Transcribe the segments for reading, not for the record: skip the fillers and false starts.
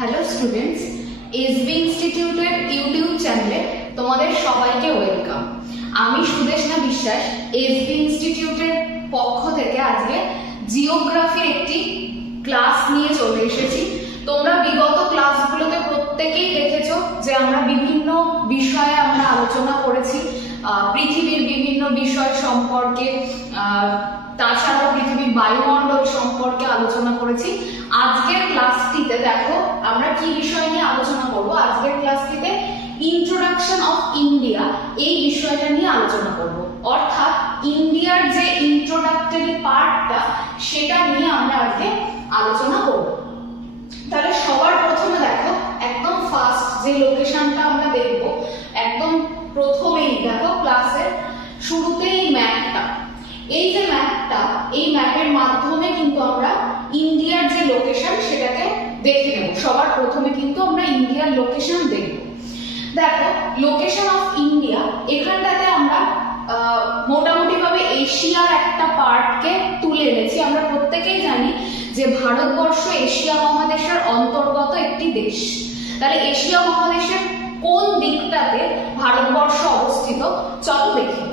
Hello students, SB ইনস্টিটিউটের YouTube চ্যানেলে তোমাদের সবাইকে ওয়েলকাম। আমি সুদেশনা বিশ্বাস এসবি ইনস্টিটিউটের পক্ষ থেকে আজকে জিওগ্রাফির একটি ক্লাস নিয়ে চলে এসেছি। তোমরা বিগত ক্লাসগুলোতে প্রত্যেকেই দেখেছো যে আমরা বিভিন্ন বিষয়ে আমরা আলোচনা করেছি, পৃথিবীর বিভিন্ন বিষয় সম্পর্কে, তাছাড়াও পৃথিবীর বায়ুমণ্ডল সম্পর্কে আলোচনা করেছি। আজকের ক্লাসটিতে দেখো আমরা কি বিষয় নিয়ে আলোচনা করব। আজকের ক্লাসটিতে ইন্ট্রোডাকশন অফ ইন্ডিয়া এই বিষয়টা নিয়ে আলোচনা করব, অর্থাৎ ইন্ডিয়ার যে ইন্ট্রোডাক্টরি পার্টটা সেটা নিয়ে আমরা আজকে আলোচনা করব। তাহলে সবার প্রথমে দেখো একদম ফার্স্ট যে লোকেশনটা আমরা দেখব, একদম প্রথমেই দেখো ক্লাসের শুরুতেই ম্যাপটা, এই যে ম্যাপটা, এই ম্যাপের মাধ্যমে কিন্তু আমরা ইন্ডিয়ার যে লোকেশন সেটাকে দেখে নেব। সবার প্রথমে কিন্তু আমরা ইন্ডিয়ার লোকেশন দেখব। দেখো লোকেশন অফ ইন্ডিয়া, এখানটাতে আমরা মোটামুটি ভাবে এশিয়ার একটা পার্টকে তুলে এনেছি। আমরা প্রত্যেকেই জানি যে ভারতবর্ষ এশিয়া মহাদেশের অন্তর্গত একটি দেশ। তাহলে এশিয়া মহাদেশের কোন দিকটাতে ভারতবর্ষ অবস্থিত চলো দেখি।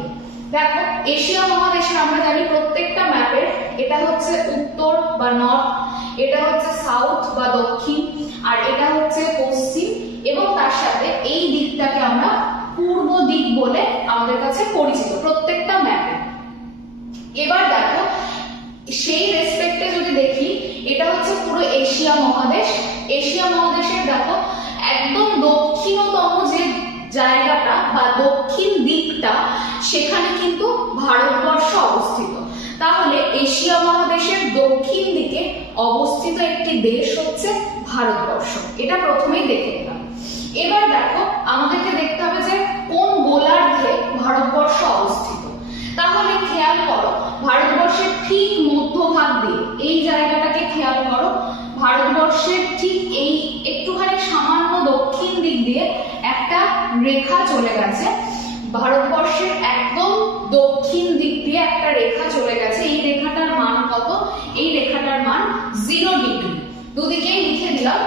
দেখো এশিয়া মহাদেশের আমরা জানি প্রত্যেকটা ম্যাপের এটা হচ্ছে উত্তর বা নর্থ, এটা হচ্ছে সাউথ বা দক্ষিণ, আর এটা হচ্ছে পশ্চিম, এবং তার সাথে এই দিকটাকে আমরা পূর্ব দিক বলে আমাদের কাছে পরিচিত প্রত্যেকটা ম্যাপে। এবার দেখো সেই রেসপেক্টে যদি দেখি, এটা হচ্ছে পুরো এশিয়া মহাদেশ। এশিয়া মহাদেশের দেখো একদম দক্ষিণতম যে জায়গাটা বা দক্ষিণ দিকটা, সেখানে কিন্তু ভারতবর্ষ অবস্থিত। তাহলে এশিয়া মহাদেশের দক্ষিণ দিকে অবস্থিত একটি দেশ হচ্ছে ভারতবর্ষ। এটা প্রথমেই দেখে নিলাম। এবার দেখো আমাদেরকে দেখতে হবে যে কোন গোলার্ধে ভারতবর্ষ অবস্থিত। তাহলে খেয়াল করো ভারতবর্ষের ঠিক মধ্যভাগ দিয়ে, এই জায়গাটাকে খেয়াল করো, ভারতবর্ষের ঠিক এই একটুখানি সামান্য দক্ষিণ দিক দিয়ে একটা রেখা চলে গেছে। ভারতবর্ষের একদম দক্ষিণ দিক দিয়ে একটা রেখা চলে গেছে। এই রেখাটার মান কত? এই রেখাটার মান 0 ডিগ্রি। দুদিকেই লিখে দিলাম।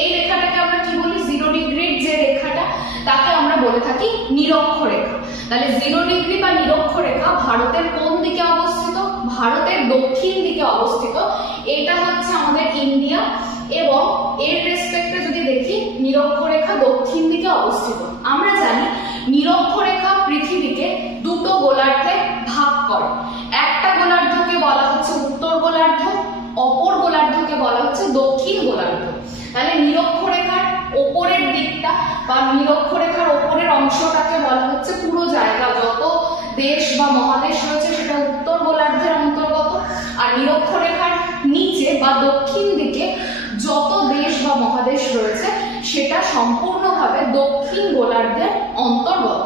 এই রেখাটাকে আমরা কি বলি? 0 ডিগ্রির যে রেখাটা তাকে আমরা বলে থাকি নিরক্ষরেখা। তাহলে 0 ডিগ্রি বা নিরক্ষরেখা ভারতের কোন দিকে অবস্থিত? ভারতের দক্ষিণ দিকে অবস্থিত। এটা হচ্ছে আমাদের ইন্ডিয়া, এবং এর রেসপেক্টে যদি দেখি নিরক্ষরেখা দক্ষিণ দিকে অবস্থিত। আমরা জানি নিরক্ষরেখা পৃথিবীকে দুটো গোলার্ধে ভাগ করে। একটা গোলার্ধকে বলা হচ্ছে উত্তর গোলার্ধ, অপর গোলার্ধকে বলা হচ্ছে দক্ষিণ গোলার্ধ। তাহলে নিরক্ষরেখার ওপরের দিকটা বা নিরক্ষরেখার ওপরের অংশটাকে বলা হচ্ছে পুরো জায়গা, যত দেশ বা মহাদেশ রয়েছে সেটা উত্তর গোলার্ধের অন্তর্গত। আর নিরক্ষরেখার নিচে বা দক্ষিণ দিকে যত দেশ বা মহাদেশ রয়েছে সেটা সম্পূর্ণভাবে দক্ষিণ গোলার্ধের অন্তর্গত।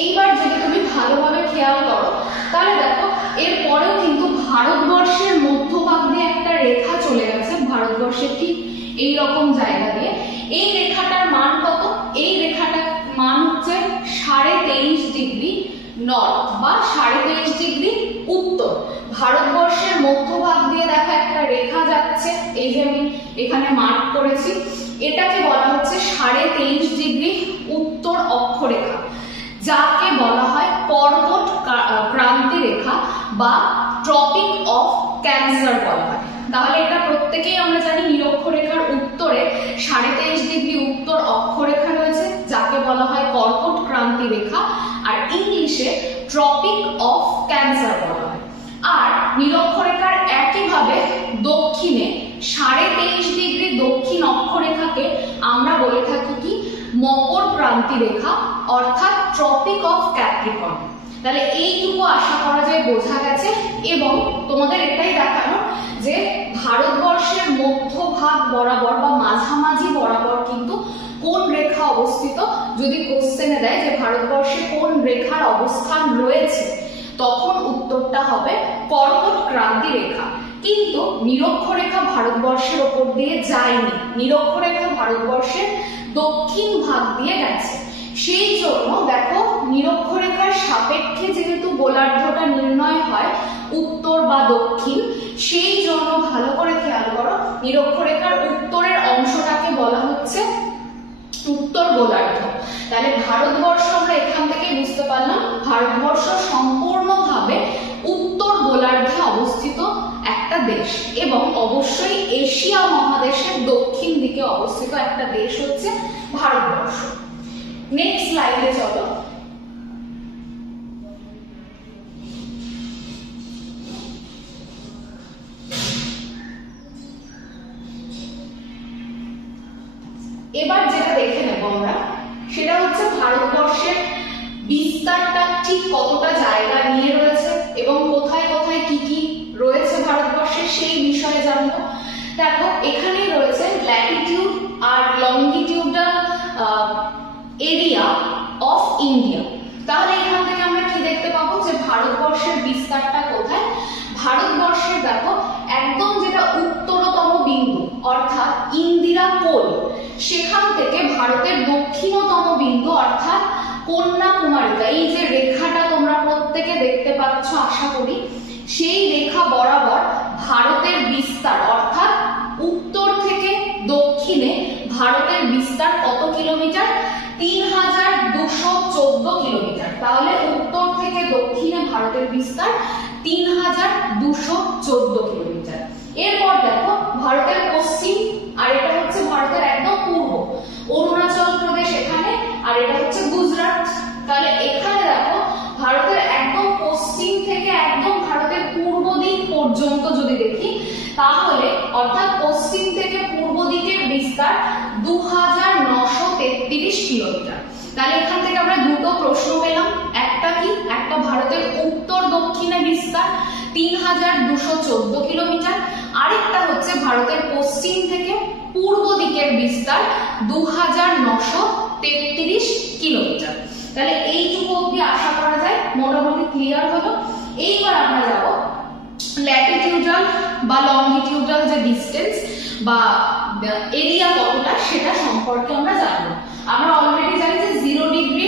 এইবার যদি তুমি ভালোভাবে খেয়াল করো তাহলে দেখো এরপরেও কিন্তু ভারতবর্ষের মধ্যভাগ দিয়ে একটা রেখা চলে গেছে, ভারতবর্ষের ঠিক এইরকম জায়গা দিয়ে। এই রেখাটার মান কত? এই রেখাটার মান হচ্ছে 23.5 ডিগ্রি নর্থ বা 23.5 ডিগ্রি উত্তর। ভারতবর্ষের মধ্যভাগ দিয়ে দেখা একটা রেখা যাচ্ছে, এই যে আমি এখানে মার্ক করেছি, এটাকে বলা হচ্ছে 23.5 ডিগ্রি উত্তর অক্ষরেখা, যাকে বলা হয় কর্কট ক্রান্তি রেখা বা ট্রপিক অফ ক্যান্সার বলা হয়। তাহলে এটা প্রত্যেকেই আমরা জানি নিরক্ষরেখার উত্তরে 23.5 ডিগ্রি উত্তর অক্ষরেখা রয়েছে, যাকে বলা হয় কর্কট ক্রান্তি রেখা, আর ইংলিশে ট্রপিক অফ ক্যান্সার বলা হয়। আর নিরক্ষরেখার একইভাবে দক্ষিণে 23.5 ডিগ্রি দক্ষিণ অক্ষরেখাকে আমরা বলে থাকি কি? মকর ক্রান্তি রেখা, অর্থাৎ ট্রপিক অফ ক্যাপ্রিকর্ন। তাহলে এইটুকু আশা করা যায় বোঝা গেছে। এবং তোমাদের এটাই দেখানো যে ভারতবর্ষের মধ্যভাগ বরাবর বা মাঝামাঝি বরাবর কিন্তু কোন রেখা অবস্থিত। যদি কোশ্চেনে দেয় যে ভারতবর্ষে কোন রেখার অবস্থান রয়েছে, তখন উত্তরটা হবে কর্কট ক্রান্তি রেখা। কিন্তু নিরক্ষরেখা ভারতবর্ষের ওপর দিয়ে যায়নি, নিরক্ষরেখা ভারতবর্ষের দক্ষিণ ভাগ দিয়ে গেছে। সেই জন্য দেখো নিরক্ষরেখার সাপেক্ষে যেহেতু গোলার্ধটা নির্ণয় হয় উত্তর বা দক্ষিণ, সেই জন্য ভালো করে খেয়াল করো নিরক্ষরেখার উত্তরের অংশটা বলা হচ্ছে উত্তর গোলার্ধ। তাহলে ভারতবর্ষ আমরা এখান থেকে বুঝতে পারলাম ভারতবর্ষ সম্পূর্ণভাবে উত্তর গোলার্ধে অবস্থিত একটা দেশ, এবং অবশ্যই এশিয়া মহাদেশের দক্ষিণ দিকে অবস্থিত একটা দেশ হচ্ছে ভারতবর্ষ। নেক্সট স্লাইডে চলো। এবার যেটা দেখে নেব আমরা সেটা হচ্ছে ভারতবর্ষের বিস্তারটা ঠিক কতটা জায়গা নিয়ে রয়েছে এবং কোথায় কোথায় কি কি রয়েছে ভারতবর্ষের সেই বিষয়ে জানবো। দেখো এখানে রয়েছে ল্যাটিটিউড আর লংগিটিউডাল এরিয়া অফ ইন্ডিয়া। তাহলে এখান থেকে আমরা কি দেখতে পাবো যে ভারতবর্ষের বিস্তারটা কোথায়। ভারতবর্ষের দেখো একদম যেটা উত্তরতম বিন্দু অর্থাৎ ইন্দিরা কোল, সেখান থেকে ভারতের দক্ষিণতম বিন্দু অর্থাৎ কন্যাকুমারিকা, এই যে রেখাটা তোমরা প্রত্যেকে দেখতে পাচ্ছ আশা করি, সেই রেখা বরাবর ভারতের বিস্তার অর্থাৎ উত্তর থেকে দক্ষিণে ভারতের বিস্তার কত কিলোমিটার? 3214 কিলোমিটার। তাহলে উত্তর থেকে দক্ষিণে ভারতের বিস্তার 3214 কিলোমিটার। এরপর দেখো ভারতের পশ্চিম, আর এটা হচ্ছে ভারতের একদম পূর্ব, অরুণাচল প্রদেশ এখানে, আর এটা হচ্ছে গুজরাট। তাহলে এখানে দেখো ভারতের একদম পশ্চিম থেকে একদম ভারতের পূর্ব দিক পর্যন্ত যদি দেখি তাহলে অর্থাৎ পশ্চিম থেকে পূর্ব দিকের বিস্তার 2933 কিলোমিটার। তাহলে এখান থেকে আমরা দুটো প্রশ্ন পেলাম, একটা কি, একটা ভারতের উত্তর দক্ষিণে বিস্তার 3214 কিলোমিটার, আরেকটা হচ্ছে ভারতের পশ্চিম থেকে পূর্ব দিকের বিস্তার 2933 কিলোমিটার। তাহলে এইটুকু অবধি আশা করা যায় মোটামুটি ক্লিয়ার হলো। এইবার আমরা যাব ল্যাটিটিউডাল বা লংগিটিউডাল যে ডিসটেন্স বা এরিয়া কতটা সেটা সম্পর্কে আমরা জানবো। আমরা অলরেডি জানি যে 0 ডিগ্রি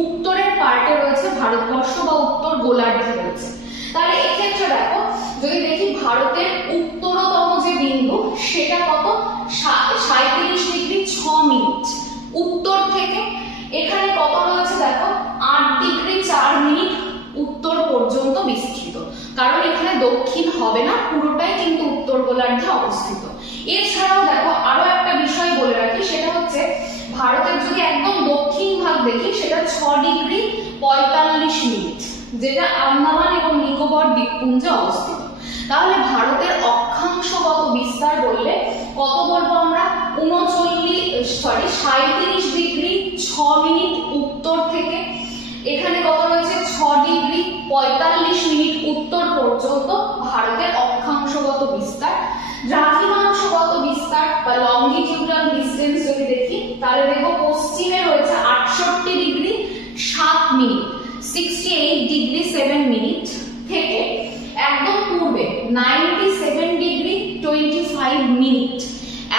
উত্তরের পার্টে রয়েছে ভারতবর্ষ বা উত্তর গোলার্ধে রয়েছে। তাহলে এক্ষেত্রে দেখো যদি দেখি ভারতের উত্তরতম যে বিন্দু সেটা কত? 37 ডিগ্রি 6 মিনিট উত্তর থেকে। এখানে কত রয়েছে দেখো 8 ডিগ্রি 4 মিনিট উত্তর পর্যন্ত বিস্তৃত, কারণ এখানে দক্ষিণ হবে না, পুরোটাই কিন্তু উত্তর গোলার্ধে অবস্থিত। এছাড়াও দেখো আরো একটা বিষয় বলে রাখি, সেটা হচ্ছে ভারতের যদি একদম দক্ষিণ ভাগ দেখি সেটা 6 ডিগ্রি 45 মিনিট, যেটা আন্দামান এবং নিকোবর দ্বীপপুঞ্জে অবস্থিত। তাহলে ভারতের অক্ষাংশগত বিস্তার বললে কত বলবো আমরা? 37 ডিগ্রি 6 মিনিট উত্তর থেকে। এখানে কত রয়েছে? 6 ডিগ্রি 45 মিনিট উত্তর পর্যন্ত ভারতের অক্ষাংশগত বিস্তার। দ্রাঘিমাংশগত বিস্তার বা লংগিটিউডাল ডিসটেন্স যদি দেখি তাহলে দেখো পশ্চিমে রয়েছে 68 ডিগ্রি 7 মিনিট 68 ডিগ্রি 7 মিনিট থেকে একদম পূর্বে 97 ডিগ্রি 25 মিনিট,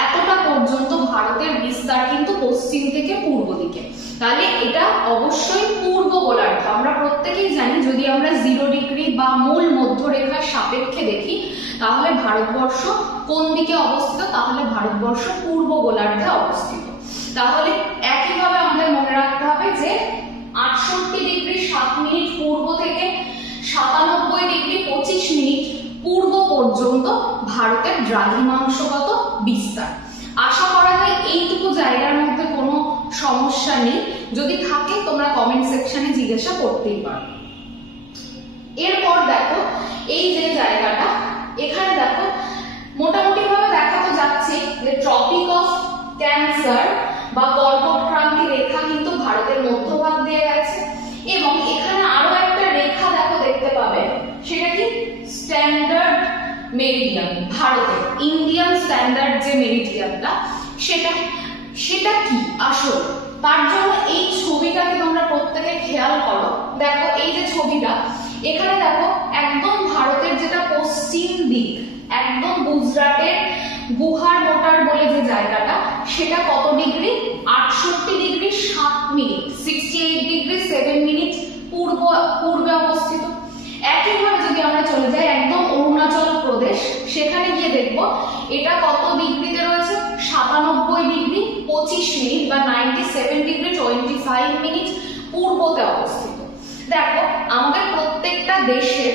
এতটা পর্যন্ত ভারতের বিস্তার কিন্তু পশ্চিম থেকে পূর্ব দিকে। তাহলে এটা অবশ্যই পূর্ব গোলার্ধ। আমরা প্রত্যেকেই জানি যদি আমরা 0 ডিগ্রি বা মূল মধ্যরেখার সাপেক্ষে দেখি তাহলে ভারতবর্ষ কোন দিকে অবস্থিত? তাহলে ভারতবর্ষ পূর্ব গোলার্ধে অবস্থিত। তাহলে একইভাবে আমাদের মনে রাখতে হবে যে 68 ডিগ্রি 7 মিনিট পূর্ব থেকে 97 ডিগ্রি 25 মিনিট পূর্ব পর্যন্ত ভারতের দ্রাঘিমাংশগত বিস্তার। আশা করা যায় এইটুকু জায়গার মধ্যে কোনো সমস্যা নেই, যদি থাকে তোমরা কমেন্ট সেকশনে জিজ্ঞাসা করতেই পারো। এরপর দেখো এই যে জায়গাটা, এখানে দেখো মোটামুটি ভাবে দেখা তো যাচ্ছে যে ট্রপিক অফ ক্যান্সার বা কর্কটক্রান্তি রেখা কিন্তু ভারতের মধ্যভাগ দিয়ে গেছে, এবং এখানে আরো একটা রেখা দেখো দেখতে পাবে, সেটা কি? Standard meridian. ভারতের ইন্ডিয়ান স্ট্যান্ডার্ড যে মেরিডিয়ানটা সেটা কি আসল, তার জন্য এই ছবিটাকে তোমরা প্রত্যেকে খেয়াল করো। দেখো এই যে ছবিটা, এখানে দেখো একদম ভারতের যেটা পশ্চিম দিক, একদম গুজরাটের গুহার মোটার বলে যে জায়গাটা, সেটা কত degree? 68 degree 7 minute 68 degree 7 minute পূর্বে অবস্থিত। একইভাবে যদি আমরা চলে যাই একদম অরুণাচল প্রদেশ, সেখানে গিয়ে দেখবো এটা কত ডিগ্রিতে রয়েছে? 97 ডিগ্রি 25 বা 97 ডিগ্রি 25 মিনিট পূর্বতে অবস্থিত। দেখো আমাদের প্রত্যেকটা দেশের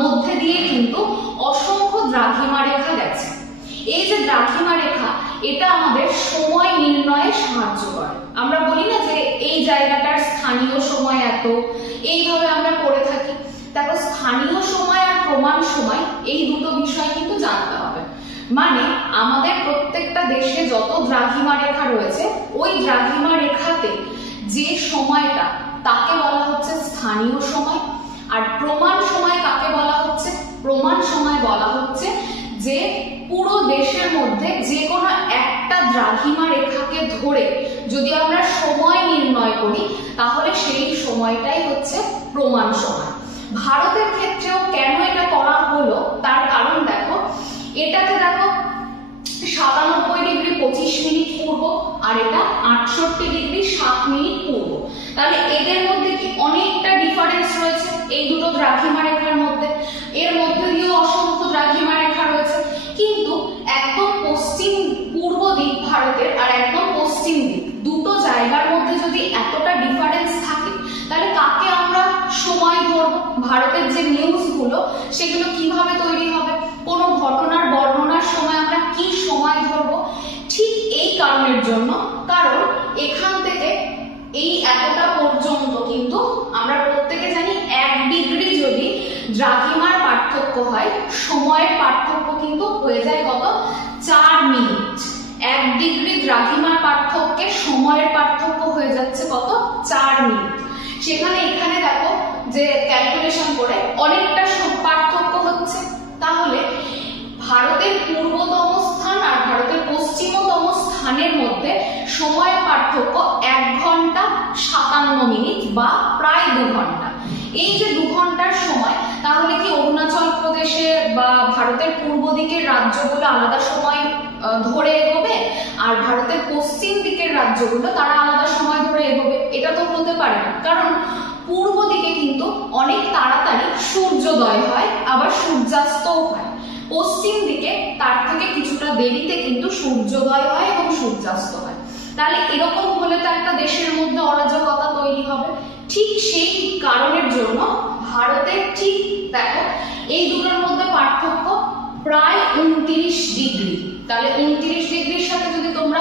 মধ্যে দিয়ে কিন্তু অসংখ্য দ্রাঘিমা রেখা গেছে। এই যে দ্রাঘিমা রেখা এটা আমাদের সময় নির্ণয়ে সাহায্য করে। আমরা বলি না যে এই জায়গাটার স্থানীয় সময় এত, এইভাবে আমরা পড়ে থাকি। দেখো স্থানীয় সময় আর প্রমাণ সময় এই দুটো বিষয় কিন্তু জানতে হবে। মানে আমাদের প্রত্যেকটা দেশে যত দ্রাঘিমা রেখা রয়েছে ওই দ্রাঘিমা রেখাতে যে সময়টা তাকে বলা হচ্ছে স্থানীয় সময়। আর প্রমাণ সময় কাকে বলা হচ্ছে? প্রমাণ সময় বলা হচ্ছে যে পুরো দেশের মধ্যে যে কোনো একটা দ্রাঘিমা রেখাকে ধরে যদি আমরা সময় নির্ণয় করি তাহলে সেই সময়টাই হচ্ছে প্রমাণ সময়। ভারতের ক্ষেত্রেও কেন এটা করা হলো তার কারণ দেখো, এটাকে দেখো 97 ডিগ্রি 25 মিনিট পূর্ব আর এটা 68 ডিগ্রি 7 মিনিট পূর্ব। তাহলে এদের মধ্যে কি অনেকটা ডিফারেন্স রয়েছে এই দুটো দ্রাঘিমা রেখার মধ্যে। এর মধ্যে দিয়েও অসংখ্য দ্রাঘিমা রেখা রয়েছে, কিন্তু একদম পশ্চিম পূর্ব দিক ভারতের আর একদম পশ্চিম দিক দুটো জায়গার মধ্যে যদি এতটা ডিফারেন্স থাকে তাহলে কাকে আমরা সময় ধরবো? ভারতের যে নিউজ গুলো সেগুলো কিভাবে তৈরি হবে? কোনো ঘটনার বর্ণনার সময় আমরা কি সময় ধরবো? ঠিক এই কারণের জন্য, কারণ এখান থেকে এই এতটা পর্যন্ত কিন্তু আমরা প্রত্যেকে জানি 1 ডিগ্রি যদি দ্রাঘিমার পার্থক্য হয় সময়ের পার্থক্য কিন্তু হয়ে যায় কত? 4 মিনিট। 1 ডিগ্রি দ্রাঘিমার পার্থক্যে সময়ের পার্থক্য হয়ে যাচ্ছে কত? 4 মিনিট। সেখানে এখানে দেখো যে ক্যালকুলেশন করে অনেকটা পার্থক্য হচ্ছে। তাহলে ভারতের পূর্বতম স্থান আর ভারতের পশ্চিমতম স্থানের মধ্যে সময়ের পার্থক্য 1 ঘন্টা 57 মিনিট বা প্রায় 2 ঘন্টা। এই যে 2 ঘন্টার সময়, তাহলে কি অরুণাচল প্রদেশে বা ভারতের পূর্ব দিকের রাজ্যগুলো আলাদা সময় ধরে এগোবে আর ভারতের পশ্চিম দিকের রাজ্যগুলো তারা আলাদা সময় ধরে এগোবে? এটা তো হতে পারে না, কারণ পূর্ব দিকে কিন্তু অনেক তাড়াতাড়ি সূর্যোদয় হয় আবার সূর্যাস্তও হয়, পশ্চিম দিকে তার থেকে কিছুটা দেরিতে কিন্তু সূর্যোদয় হয় এবং সূর্যাস্ত হয়। তাহলে এরকম হলে তো একটা দেশের মধ্যে অরাজকতা তৈরি হবে। ঠিক সেই কারণের জন্য ভারতের ঠিক দেখো এই দুটোর মধ্যে পার্থক্য প্রায় 29 ডিগ্রি। তাহলে 29 ডিগ্রির সাথে যদি তোমরা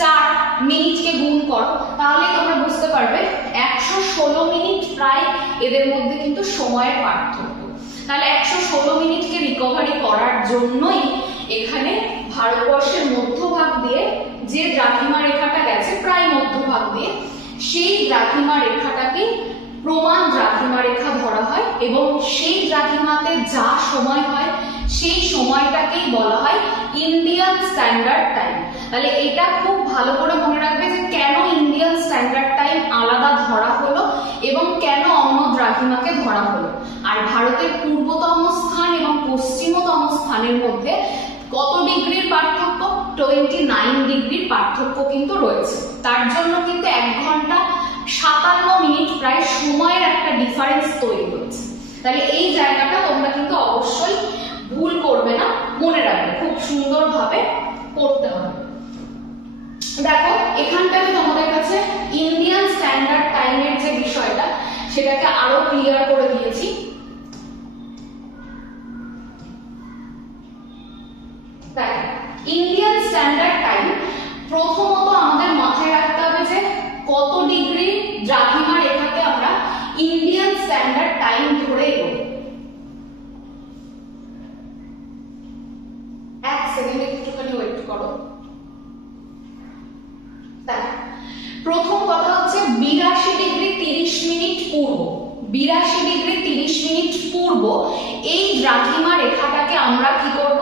4 মিনিটকে গুণ করো তাহলে তোমরা বুঝতে পারবে 116 মিনিট প্রায় এদের মধ্যে কিন্তু সময়ের পার্থক্য। তাহলে 116 মিনিটকে রিকভারি করার জন্যই এখানে ভারতবর্ষের মধ্যভাগ দিয়ে যে দ্রাঘিমা রেখাটা গেছে প্রায় মধ্যভাগ দিয়ে, সেই দ্রাঘিমা রেখাটাকে প্রমাণ দ্রাঘিমা রেখা ধরা হয় এবং সেই দ্রাঘিমাতে যা সময় হয় সেই সময়টাকেই বলা হয় ইন্ডিয়ান স্ট্যান্ডার্ড টাইম। তাহলে এটা খুব ভালো করে মনে রাখবে যে কেন ইন্ডিয়ান স্ট্যান্ডার্ড টাইম আলাদা ধরা হলো এবং কেন অন্য দ্রাঘিমাকে ধরা হলো। আর ভারতের পূর্বতম স্থান এবং পশ্চিমতম স্থানের মধ্যে কত ডিগ্রির পার্থক্য? 29 ডিগ্রির পার্থক্য কিন্তু রয়েছে। তার জন্য কিন্তু 1 ঘন্টা 57 মিনিট প্রায় সময়ের একটা ডিফারেন্স তৈরি হচ্ছে। তাহলে এই জায়গাটা তোমরা কিন্তু অবশ্যই ভুল করবে না, মনে রাখবে, খুব সুন্দরভাবে পড়তে হবে। দেখো এখানটা আমি তোমাদের কাছে ইন্ডিয়ান স্ট্যান্ডার্ড টাইমের যে বিষয়টা সেটাকে আরো ক্লিয়ার করে দিয়েছি। ইন্ডিয়ান স্ট্যান্ডার্ড টাইম প্রথমত আমাদের মাথায় রাখতে হবে যে কত ডিগ্রি দ্রাঘিমা রেখাকে আমরা ইন্ডিয়ান স্ট্যান্ডার্ড টাইম ধরে এগোবো। 1 সেকেন্ড একটুখানি ওয়েট করো। প্রথম কথা হচ্ছে 82 ডিগ্রি 30 মিনিট পূর্ব। 82 ডিগ্রি 30 মিনিট পূর্ব এই দ্রাঘিমা রেখাটাকে আমরা কি করব?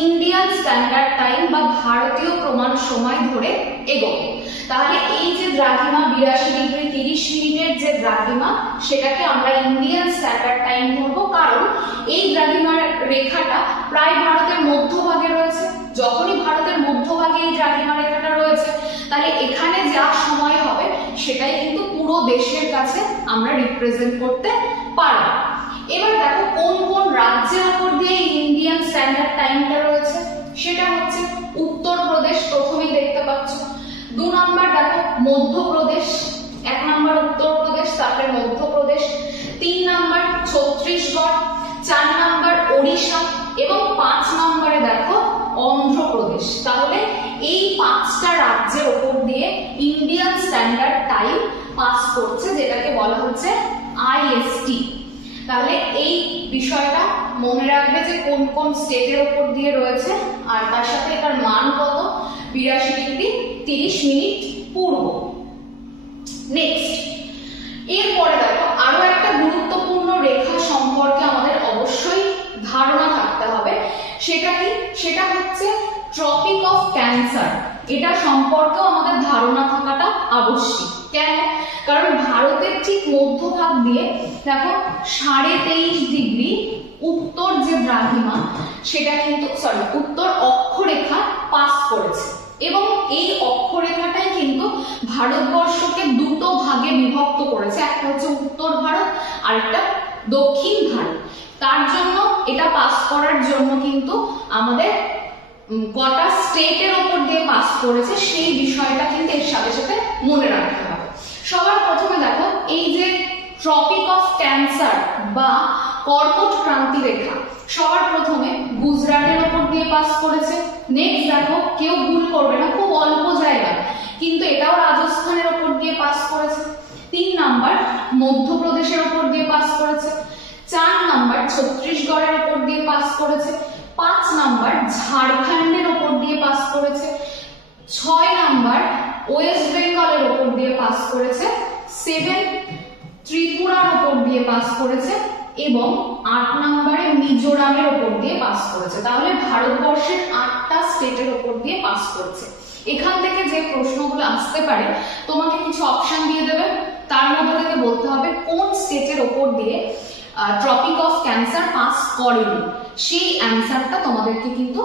ইন্ডিয়ান স্ট্যান্ডার্ড টাইম বা ভারতীয় প্রমাণ সময় ধরে এগোবো। তাহলে এই যে দ্রাঘিমা 82 ডিগ্রি 30 মিনিটের যে দ্রাঘিমা সেটাকে আমরা ইন্ডিয়ান স্ট্যান্ডার্ড টাইম ধরবো, কারণ এই দ্রাঘিমা রেখাটা প্রায় ভারতের মধ্যভাগে রয়েছে। যখনই ভারতের মধ্যভাগে এই দ্রাঘিমা রেখাটা রয়েছে তাহলে এখানে যা সময় হবে সেটাই কিন্তু পুরো দেশের কাছে আমরা রিপ্রেজেন্ট করতে পারবো। এবার দেখো কোন কোন রাজ্যের উপর দিয়ে ইন্ডিয়ান স্ট্যান্ডার্ড টাইমটা রয়েছে। সেটা হচ্ছে উত্তরপ্রদেশ, প্রথমেই দেখতে পাচ্ছ। 2 নাম্বার দেখো মধ্যপ্রদেশ, 1 নাম্বার উত্তরপ্রদেশ, তারপরে মধ্যপ্রদেশ, 3 নাম্বার ছত্তিশগড়, 4 নাম্বার ওড়িশা এবং 5 নম্বরে দেখো অন্ধ্রপ্রদেশ। তাহলে এই 5টা রাজ্যের উপর দিয়ে ইন্ডিয়ান স্ট্যান্ডার্ড টাইম পাস করছে, যেটাকে বলা হচ্ছে IST। তাহলে এই বিষয়টা মনে রাখবে যে কোন কোন স্টেটের উপর দিয়ে রয়েছে, আর তার সাথে এটার মান কত, 82 ডিগ্রি 30 মিনিট পূর্ব। নেক্সট, এরপরে দেখো আরো একটা গুরুত্বপূর্ণ রেখা সম্পর্কে আমাদের অবশ্যই ধারণা থাকতে হবে। সেটা কি? সেটা হচ্ছে ট্রপিক অফ ক্যান্সার। এটা সম্পর্কেও আমাদের ধারণা থাকাটা আবশ্যক। কেন? কারণ ভারতের ঠিক মধ্যভাগ দিয়ে দেখো 23.5 ডিগ্রি উত্তর যে দ্রাঘিমা, সেটা কিন্তু উত্তর অক্ষরেখা পাস করেছে, এবং এই অক্ষরেখাটাই কিন্তু ভারতবর্ষকে দুটো ভাগে বিভক্ত করেছে, একটা হচ্ছে উত্তর ভারত আর একটা দক্ষিণ ভারত। তার জন্য এটা পাস করার জন্য কিন্তু আমাদের কটা স্টেটের উপর দিয়ে পাস করেছে সেই বিষয়টা কিন্তু এর সাথে সাথে মনে রাখতে হবে। সবার প্রথমে দেখো এই যে ট্রপিক অফ ক্যান্সার বা কর্কট ক্রান্তি রেখা সবার প্রথমে গুজরাটের উপর দিয়ে পাস করেছে। নেক্সট দেখো, কেউ ভুল করবে না, খুব অল্প জায়গা কিন্তু এটাও রাজস্থানের উপর দিয়ে পাস করেছে। 3 নাম্বার মধ্যপ্রদেশের উপর দিয়ে পাস করেছে। 4 নাম্বার ছত্তিশগড়ের উপর দিয়ে পাস করেছে। 5 নাম্বার ঝাড়খণ্ডের উপর দিয়ে পাস করেছে। 6 নাম্বার ওয়েস্ট বেঙ্গলের উপর দিয়ে পাস করেছে। 7 ত্রিপুরার উপর দিয়ে পাস করেছে এবং 8 নম্বরে মিজোরামের উপর দিয়ে পাস করেছে। তাহলে ভারতবর্ষের 8টা স্টেটের উপর দিয়ে পাস করছে। এখান থেকে যে প্রশ্নগুলো আসতে পারে, তোমাকে কিছু অপশন দিয়ে দেবে, তার মধ্যে থেকে বলতে হবে কোন স্টেটের উপর দিয়ে ট্রপিক অফ ক্যান্সার পাস করেনি, সেই অ্যান্সারটা তোমাদেরকে কিন্তু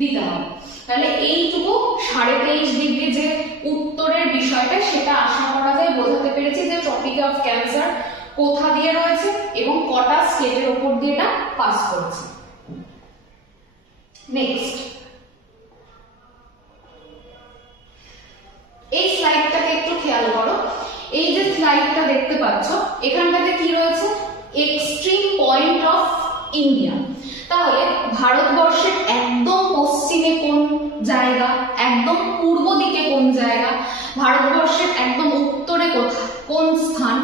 দিতে হবে। তাহলে এইটুকু 23.5 ডিগ্রি যে উত্তরের বিষয়টা, সেটা আশা করা যায় বোঝাতে পেরেছি যে ট্রপিক অফ ক্যান্সার কোথা দিয়ে রয়েছে এবং কটা স্টেটের উপর দিয়ে এটা পাস করেছে। নেক্সট, এই স্লাইডটাকে একটু খেয়াল করো। এই যে স্লাইডটা দেখতে পাচ্ছ, এখানটাতে কি রয়েছে? Extreme point of India. তাহলে ভারতবর্ষের একদম পশ্চিমে কোন জায়গা, একদম পূর্ব দিকে কোন জায়গা, ভারতবর্ষের একদম উত্তরে কোন স্থান,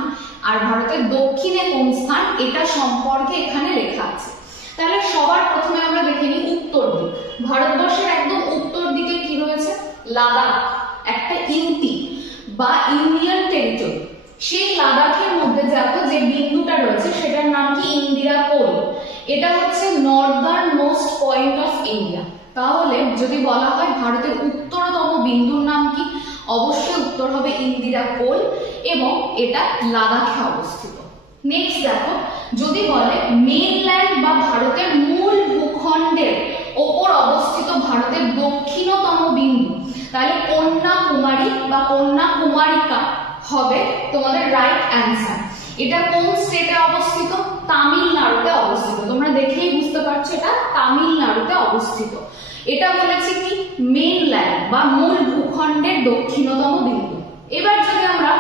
আর ভারতের দক্ষিণে কোন স্থান, এটা সম্পর্কে এখানে লেখা আছে। তাহলে সবার প্রথমে আমরা দেখে নিই উত্তর দিক। ভারতবর্ষের একদম উত্তর দিকে কি রয়েছে? লাদাখ, একটা ইউটি বা ইউনিয়ন টেরিটরি। সেই লাদাখের মধ্যে দেখো যে বিন্দুটা রয়েছে সেটার নাম কি? ইন্দিরা কোল। এটা হচ্ছে Northern most point of India. তাহলে যদি বলা হয় ভারতের উত্তরতম বিন্দুর নাম কি, অবশ্যই উত্তর হবে ইন্দিরা কোল এবং এটা লাদাখে অবস্থিত। নেক্সট দেখো, যদি বলে মেইনল্যান্ড বা ভারতের মূল ভূখণ্ডের ওপর অবস্থিত ভারতের দক্ষিণতম বিন্দু, তাহলে কন্যাকুমারী বা কন্যাকুমারিকা হবে তোমাদের রাইট অ্যান্সার। এটা কোন স্টেটে অবস্থিত? তামিলনাড়ুতে অবস্থিত। তোমরা দেখেই বুঝতে পারছো এটা তামিলনাড়ুতে অবস্থিত। এটা বলেছে কি? মেইনল্যান্ড বা মূল ভূখণ্ডের দক্ষিণতম বিন্দু। এবার যদি আমরা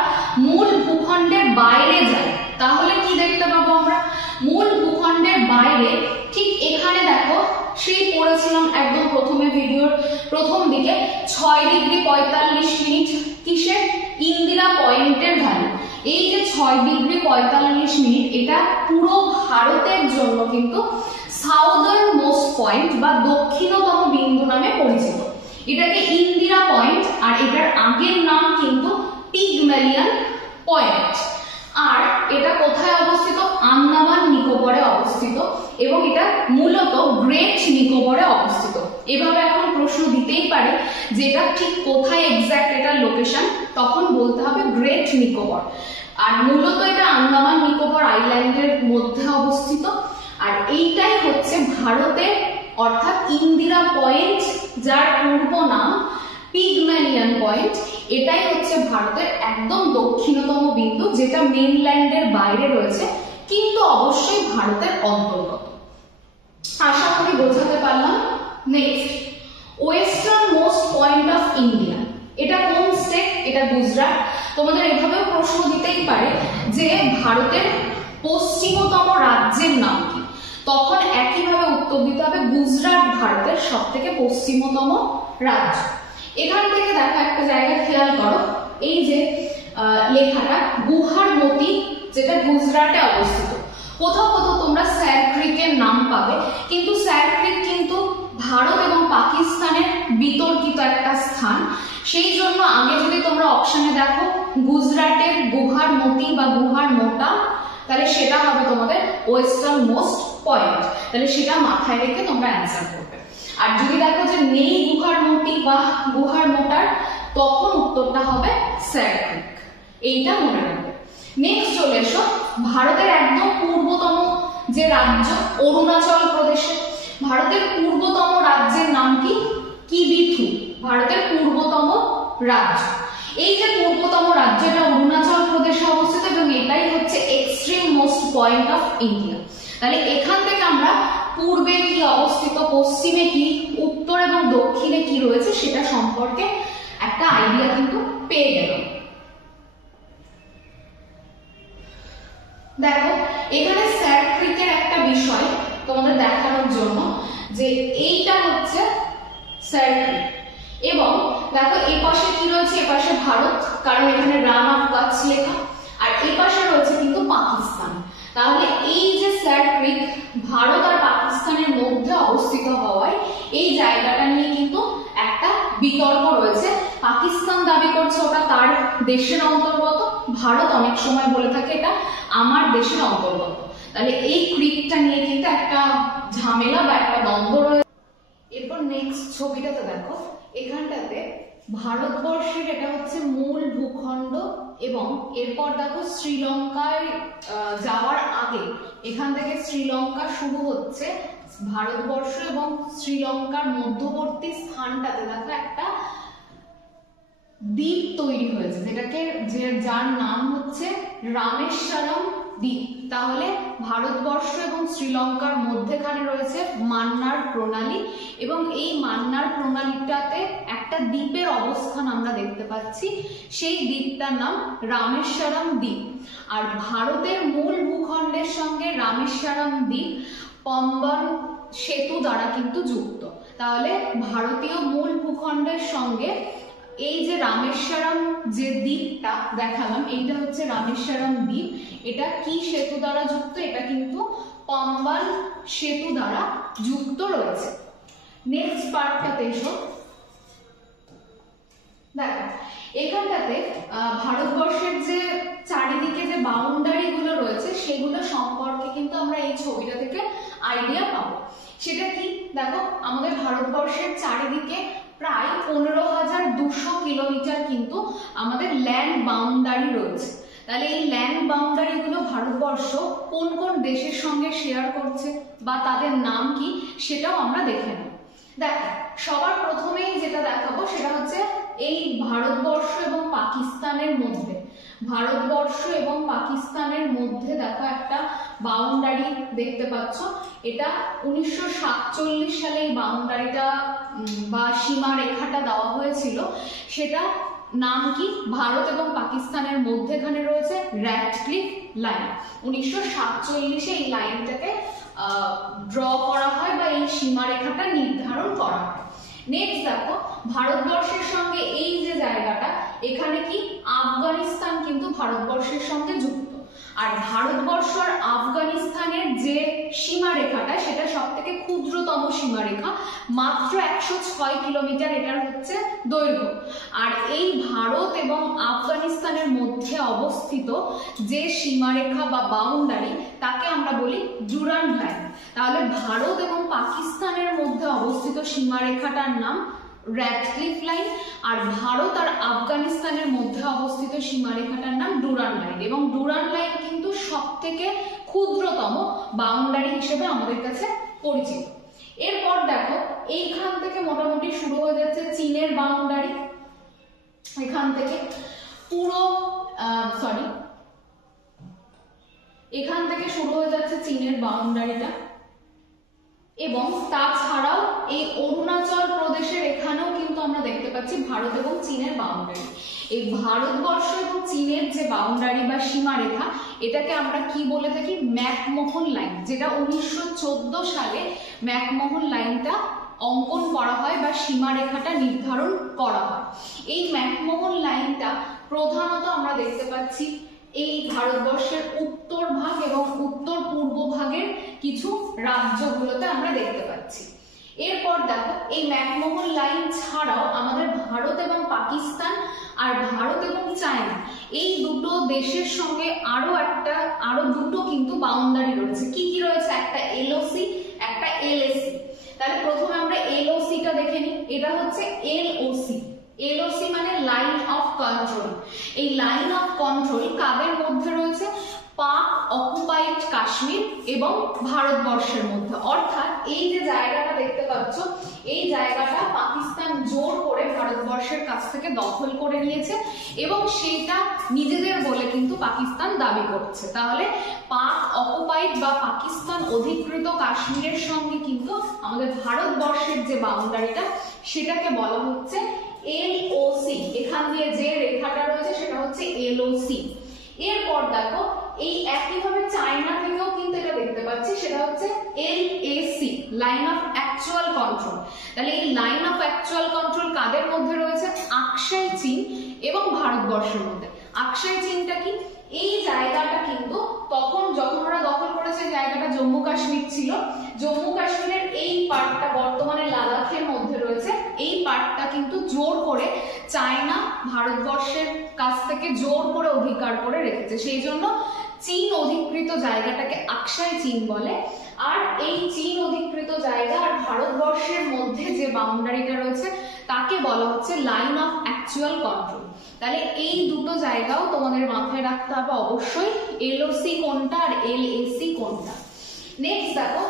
মূল ভূখণ্ডের বাইরে যাই তাহলে কি দেখতে পাবো আমরা? মূল ভূখণ্ডের বাইরে ঠিক এখানে দেখো, সেই পড়েছিলাম একদম প্রথমে ভিডিওর প্রথম দিকে 6 ডিগ্রি 45 মিনিট কিসের? ইন্দিরা পয়েন্টের ভ্যালু। এই যে 6 ডিগ্রি 45 মিনিট, এটা পুরো ভারতের জন্য কিন্তু সাউদার্ন মোস্ট পয়েন্ট বা দক্ষিণতম বিন্দু নামে পরিচিত। এটাকে ইন্দিরা পয়েন্ট, আর এটার আগের নাম কিন্তু পিগমেলিয়ান পয়েন্ট। আর এটা কোথায় অবস্থিত? আন্দামান নিকোবরে অবস্থিত এবং এটা মূলত গ্রেট নিকোবরে অবস্থিত। এভাবে এখন প্রশ্ন দিতেই পারে যে এটা ঠিক কোথায় এক্স্যাক্ট এটার লোকেশন, তখন বলতে হবে গ্রেট নিকোবর। আর মূলত এটা আন্দামান নিকোবর আইল্যান্ডের মধ্যে অবস্থিত। আর এইটাই হচ্ছে ভারতের, অর্থাৎ ইন্দিরা পয়েন্ট যার পূর্ব নাম পিগমেলিয়ান পয়েন্ট, এটাই হচ্ছে ভারতের একদম দক্ষিণতম বিন্দু, যেটা মেইনল্যান্ডের বাইরে রয়েছে কিন্তু অবশ্যই ভারতের অন্তর্গত। আশা করি বোঝাতে পারলাম। Next, western most point of India. এটা কোন এটা গুজরাট। তোমাদের এভাবেও প্রশ্ন দিতেই পারে যে ভারতের পশ্চিমতম রাজ্যের নাম কি, তখন একইভাবে উত্তর দিতে হবে গুজরাট ভারতের সব থেকে পশ্চিমতম রাজ্য। এখান থেকে দেখো একটা জায়গা খেয়াল করো, এই যে লেখাটা গুহারমতি, যেটা গুজরাটে অবস্থিত। কোথাও কোথাও তোমরা স্যার ক্রিকের নাম পাবে, কিন্তু স্যার ক্রিক কিন্তু ভারত এবং পাকিস্তানের বিতর্কিত একটা স্থান। সেই জন্য আগে যদি তোমরা অপশনে দেখো গুজরাটের গুহারমতি বা গুহারমোটা, তাহলে সেটা হবে তোমাদের ওয়েস্টার্ন মোস্ট পয়েন্ট, তাহলে সেটা মাথায় রেখে তোমরা অ্যান্সার করবে। আর যদি দেখো যে নেই গুহারমতি বা গুহারমোটার, তখন উত্তরটা হবে স্যার ক্রিক, এইটা মনে রাখবে। নেক্সট চলে এসো ভারতের একদম পূর্বতম যে রাজ্য অরুণাচল প্রদেশে। ভারতের পূর্বতম রাজ্যের নাম কি? কিবিথু, ভারতের পূর্বতম রাজ্য। এই যে পূর্বতম রাজ্য, এটা অরুণাচল প্রদেশে অবস্থিত এবং এটাই হচ্ছে extreme most point of India. তাহলে এখান থেকে আমরা পূর্বে কি অবস্থিত, পশ্চিমে কি, উত্তর এবং দক্ষিণে কি রয়েছে সেটা সম্পর্কে একটা আইডিয়া কিন্তু পেয়ে গেলাম। দেখো এখানে স্যার ক্রিকের একটা বিষয় তোমাদের দেখানোর জন্য যে এইটা হচ্ছে স্যার ক্রিক, এবং দেখো এই পাশে কি রয়েছে, এ পাশে ভারত, কারণ এখানে রান অফ কাচ লেখা, আর এই পাশে রয়েছে কিন্তু পাকিস্তান। তাহলে এই যে স্যার ক্রিক ভারত আর পাকিস্তানের মধ্যে অবস্থিত হওয়ায় এই জায়গাটা নিয়ে কিন্তু একটা বিতর্ক রয়েছে। পাকিস্তান দাবি করছে ওটা তার দেশের অন্তর্গত, ভারত অনেক সময় বলে থাকে এটা আমার দেশের অন্তর্গত। তাহলে এই ক্রিকটা নিয়ে কিন্তু একটা ঝামেলা বা একটা দ্বন্দ্ব রয়েছে। এরপর নেক্সট ছবিটাতে দেখো, এখানটাতে ভারতবর্ষের এটা হচ্ছে মূল ভূখণ্ড, এবং এরপর দেখো শ্রীলঙ্কায় যাওয়ার আগে এখান থেকে শ্রীলঙ্কা শুরু হচ্ছে। ভারতবর্ষ এবং শ্রীলঙ্কার মধ্যবর্তী স্থানটাতে দেখো একটা দ্বীপ তৈরি হয়েছে, যেটাকে যার নাম হচ্ছে রামেশ্বরম দ্বীপ। তাহলে ভারতবর্ষ এবং শ্রীলঙ্কার মধ্যেখানে রয়েছে মান্নার প্রণালী, এবং এই মান্নার প্রণালীটাতে একটা দ্বীপের অবস্থান আমরা দেখতে পাচ্ছি, সেই দ্বীপটার নাম রামেশ্বরম দ্বীপ। আর ভারতের মূল ভূখণ্ডের সঙ্গে রামেশ্বরম দ্বীপ পম্বন সেতু দ্বারা কিন্তু যুক্ত। তাহলে ভারতীয় মূল ভূখণ্ডের সঙ্গে এই যে রামেশ্বরম যে দ্বীপটা দেখালাম, এইটা হচ্ছে রামেশ্বরম দ্বীপ, এটা কি সেতু দ্বারা যুক্ত? এটা কিন্তু পম্বন সেতু দ্বারা যুক্ত রয়েছে। নেক্সট পার্টটাতে এসো, দেখো এখানটাতে ভারতবর্ষের যে চারিদিকে যে বাউন্ডারি গুলো রয়েছে সেগুলো সম্পর্কে কিন্তু আমরা এই ছবিটা থেকে আইডিয়া পাবো। সেটা কি? দেখো আমাদের ভারতবর্ষের চারিদিকে প্রায় 15,200 কিলোমিটার কিন্তু আমাদের ল্যান্ড বাউন্ডারি রয়েছে। তাহলে এই ল্যান্ড বাউন্ডারি গুলো ভারতবর্ষ কোন কোন দেশের সঙ্গে শেয়ার করছে বা তাদের নাম কি সেটাও আমরা দেখে নেব। দেখো সবার প্রথমেই যেটা দেখাবো সেটা হচ্ছে এই ভারতবর্ষ এবং পাকিস্তানের মধ্যে, ভারতবর্ষ এবং পাকিস্তানের মধ্যে দেখো একটা বাউন্ডারি দেখতে পাচ্ছ। এটা 1947 সালে এই বাউন্ডারিটা বা সীমা রেখাটা দেওয়া হয়েছিল। সেটা নাম কি? ভারত এবং পাকিস্তানের মধ্যেখানে রয়েছে র্যাটক্লিফ লাইন। 1947 এই লাইনটাকে ড্র করা হয় বা এই সীমারেখাটা নির্ধারণ করা হয়। নেক্সট দেখো ভারতবর্ষের সঙ্গে এই যে জায়গাটা, এখানে কি আফগানিস্তান কিন্তু ভারতবর্ষের সঙ্গে যুক্ত। আর ভারতবর্ষ আর আফগানিস্তানের যে সীমারেখাটা সেটা সব থেকে ক্ষুদ্রতম সীমারেখা, মাত্র 106 কিলোমিটার এটার হচ্ছে দৈর্ঘ্য। আর এই ভারত এবং আফগানিস্তানের মধ্যে অবস্থিত যে সীমারেখা বা বাউন্ডারি তাকে আমরা বলি ডুরান্ড লাইন। তাহলে ভারত এবং পাকিস্তানের মধ্যে অবস্থিত সীমারেখাটার নাম র্যাটক্লিফ লাইন, আর ভারত আর আফগানিস্তানের মধ্যে অবস্থিত সীমারেখাটার নাম ডুরান্ড লাইন। এবং ডুরান্ড লাইন কিন্তু সব থেকে ক্ষুদ্রতম বাউন্ডারি হিসেবে আমাদের কাছে পরিচিত। এরপর দেখো এইখান থেকে মোটামুটি শুরু হয়ে যাচ্ছে চীনের বাউন্ডারি। এখান থেকে পুরো এখান থেকে শুরু হয়ে যাচ্ছে চীনের বাউন্ডারিটা। এবং তাছাড়াও এই অরুণাচল প্রদেশের এখানেও কিন্তু আমরা দেখতে পাচ্ছি ভারত এবং চীনের বাউন্ডারি। এই ভারতবর্ষ এবং চীনের যে বাউন্ডারি বা সীমারেখা, এটাকে আমরা কি বলে থাকি? ম্যাকমোহন লাইন, যেটা 1914 সালে ম্যাকমোহন লাইনটা অঙ্কন করা হয় বা সীমারেখাটা নির্ধারণ করা হয়। এই ম্যাকমোহন লাইনটা প্রধানত আমরা দেখতে পাচ্ছি এই ভারতবর্ষের উত্তর ভাগ এবং উত্তর পূর্ব ভাগের কিছু রাজ্যগুলোতে আমরা দেখতে পাচ্ছি। এরপর দেখো, এই ম্যাকমোহন লাইন ছাড়াও আমাদের ভারত এবং পাকিস্তান আর ভারত এবং চায়না, এই দুটো দেশের সঙ্গে আরো দুটো কিন্তু বাউন্ডারি রয়েছে। কি কি রয়েছে? একটা এলওসি, একটা এলএসি। তাহলে প্রথমে আমরা এলওসিটা দেখে নিই। এটা হচ্ছে এলওসি। এলওসি মানে লাইন অফ কন্ট্রোল। এই লাইন অফ কন্ট্রোল কাদের মধ্যে রয়েছে? পাক অকুপাইড কাশ্মীর এবং ভারতবর্ষের মধ্যে। অর্থাৎ এই যে জায়গাটা দেখতে পাচ্ছ, এই জায়গাটা পাকিস্তান জোর করে ভারতবর্ষের কাছ থেকে দখল করে নিয়েছে এবং সেটা নিজেদের বলে কিন্তু পাকিস্তান দাবি করছে। তাহলে পাক অকুপাইড বা পাকিস্তান অধিকৃত কাশ্মীরের সঙ্গে কিন্তু আমাদের ভারতবর্ষের যে বাউন্ডারিটা, সেটাকে বলা হচ্ছে এলওসি। এখান দিয়ে যে রেখাটা রয়েছে সেটা হচ্ছে এলওসি। এরপর দেখো, এই একইভাবে চায়না থেকেও কিন্তু এটা দেখতে পাচ্ছি, সেটা হচ্ছে LAC, line of actual control. তাহলে এই লাইন অফ অ্যাকচুয়াল কন্ট্রোল কাদের মধ্যে রয়েছে? আকসাই চীন এবং ভারতবর্ষের মধ্যে। আকসাই চীনটা কি? এই জায়গাটা কিন্তু তখন যখন ওরা দখল করেছে, জায়গাটা জম্মু কাশ্মীর ছিল। জম্মু কাশ্মীরের এই পার্টটা বর্তমানে লাদাখের মধ্যে রয়েছে। এই পার্টটা কিন্তু জোর করে চায়না ভারতবর্ষের কাছ থেকে জোর করে অধিকার করে রেখেছে। সেই জন্য চীন অধিকৃত জায়গাটাকে আকসাই চীন বলে। আর এই চীন অধিকৃত জায়গা আর ভারতবর্ষের মধ্যে যে বাউন্ডারিটা রয়েছে তাকে বলা হচ্ছে লাইন অফ অ্যাকচুয়াল কন্ট্রোল। তাহলে এই দুটো জায়গাও তোমাদের মাথায় রাখতে হবে অবশ্যই, এলওসি কোনটা আর এলএসি কোনটা। নেক্সট দেখো,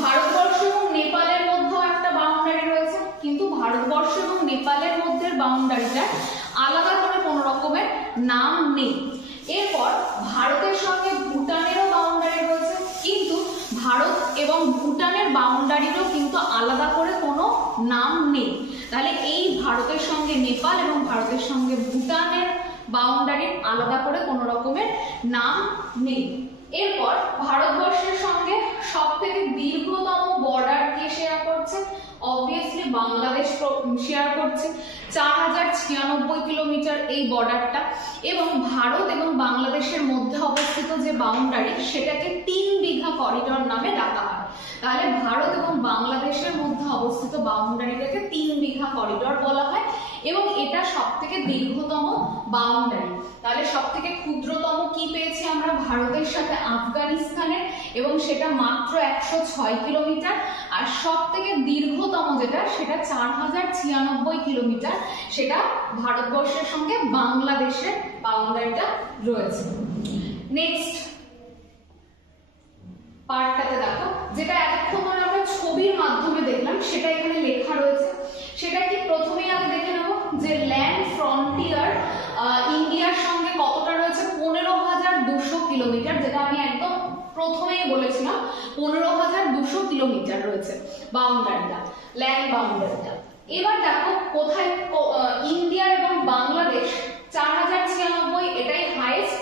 ভারতবর্ষ এবং নেপালের মধ্যেও একটা বাউন্ডারি রয়েছে, কিন্তু ভারতবর্ষ এবং নেপালের মধ্যে বাউন্ডারিটা আলাদা করে কোনো রকমের নাম নেই। এরপর ভারতের সঙ্গে ভুটানেরও বাউন্ডারি রয়েছে, কিন্তু ভারত এবং ভুটানের বাউন্ডারিরও কিন্তু আলাদা করে কোনো নাম নেই। তাহলে এই ভারতের সঙ্গে নেপাল এবং ভারতের সঙ্গে ভুটানের বাউন্ডারির আলাদা করে কোনো রকমের নাম নেই। এরপর ভারতবর্ষের সঙ্গে সব থেকে দীর্ঘতম বর্ডার কে শেয়ার করছে? অবভিয়াসলি বাংলাদেশ শেয়ার করছে, 4096 কিলোমিটার এই বর্ডারটা। এবং ভারত এবং বাংলাদেশের মধ্যে অবস্থিত যে বাউন্ডারি, সেটাকে 3 বিঘা করিডোর নামে ডাকা হয়। তাহলে ভারত এবং বাংলাদেশের মধ্যে অবস্থিত বাউন্ডারিটাকে 3 বিঘা করিডোর বলা হয় এবং এটা সব থেকে দীর্ঘতম বাউন্ডারি। তাহলে সব থেকে ক্ষুদ্রতম কি পেয়েছি আমরা? ভারতের সাথে আফগানিস্তানের, এবং সেটা মাত্র 106 কিলোমিটার। আর সব থেকে দীর্ঘতম যেটা, সেটা 4096 কিলোমিটার, সেটা ভারতবর্ষের সঙ্গে বাংলাদেশের বাউন্ডারিটা রয়েছে। নেক্সট পার্টটাতে দেখো, যেটা এতক্ষণ ধরে আমরা ছবির মাধ্যমে দেখলাম, সেটা এখানে লেখা রয়েছে। সেটা কি? প্রথমেই আগে দেখে নেব যে ল্যান্ড ফ্রন্টিয়ার ইন্ডিয়ার সঙ্গে কতটা রয়েছে? 15,200 কিলোমিটার, যেটা আমি একদম প্রথমেই বলেছিলাম। 15,200 কিলোমিটার রয়েছে বাউন্ডারিটা, ল্যান্ড বাউন্ডারিটা। এবার দেখো কোথায় ইন্ডিয়া এবং বাংলাদেশ 4096, এটাই হাইয়েস্ট।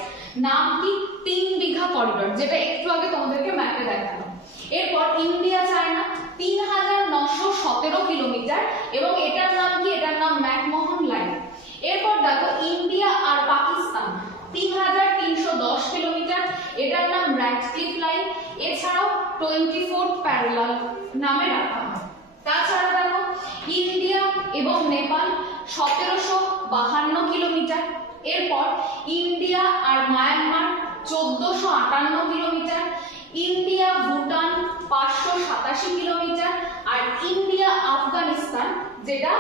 নাম কি? 3 বিঘা করিডোর, যেটা একটু আগে তোমাদেরকে ম্যাপে দেখালাম। এরপর ইন্ডিয়া চায়না 3917 কিলোমিটার, এবং এটার নাম কি? এটার নাম ম্যাকমোহন লাইন। এরপর দেখো ইন্ডিয়া আর পাকিস্তান 3310 কিলোমিটার, এটার নাম র্যাটক্লিফ লাইন। এছাড়াও 24th প্যারালাল নামে ডাকা হয়। তাছাড়া দেখো ইন্ডিয়া এবং নেপাল 1752 কিলোমিটার। এরপর ইন্ডিয়া আর Myanmar 1458 kilometre. India Bhutan 587 kilometre. আর ইন্ডিয়া আফগানিস্তান যেটা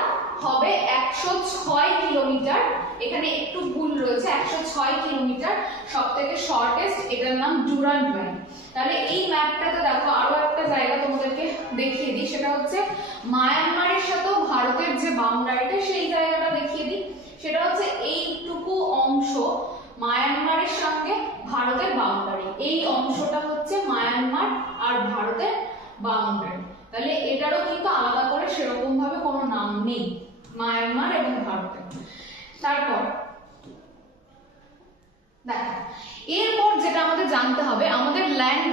হবে 106 কিলোমিটার। এখানে একটু ভুল রয়েছে, 106 কিলোমিটার সব থেকে শর্টেস্ট, এটার নাম ডুরান্ড লাইন। তাহলে এই ম্যাপটাতে দেখো আরো একটা জায়গা তোমাদেরকে দেখিয়ে দিই, সেটা হচ্ছে মায়ানমারের সাথে ভারতের যে বাউন্ডারিটা, সেই জায়গাটা দেখিয়ে দিই। সেটা হচ্ছে এইটুকু অংশ মায়ানমারের সঙ্গে ভারতের বাউন্ডারি। এই অংশটা হচ্ছে মায়ানমার আর ভারতের বাউন্ডারি। তাহলে এটারও কিন্তু আলাদা করে সেরকম ভাবে কোনো নাম নেই মায়ানমার এবং ভারতের। তারপর দেখো এরপর যেটা আমাদের জানতে হবে, আমাদের ল্যান্ড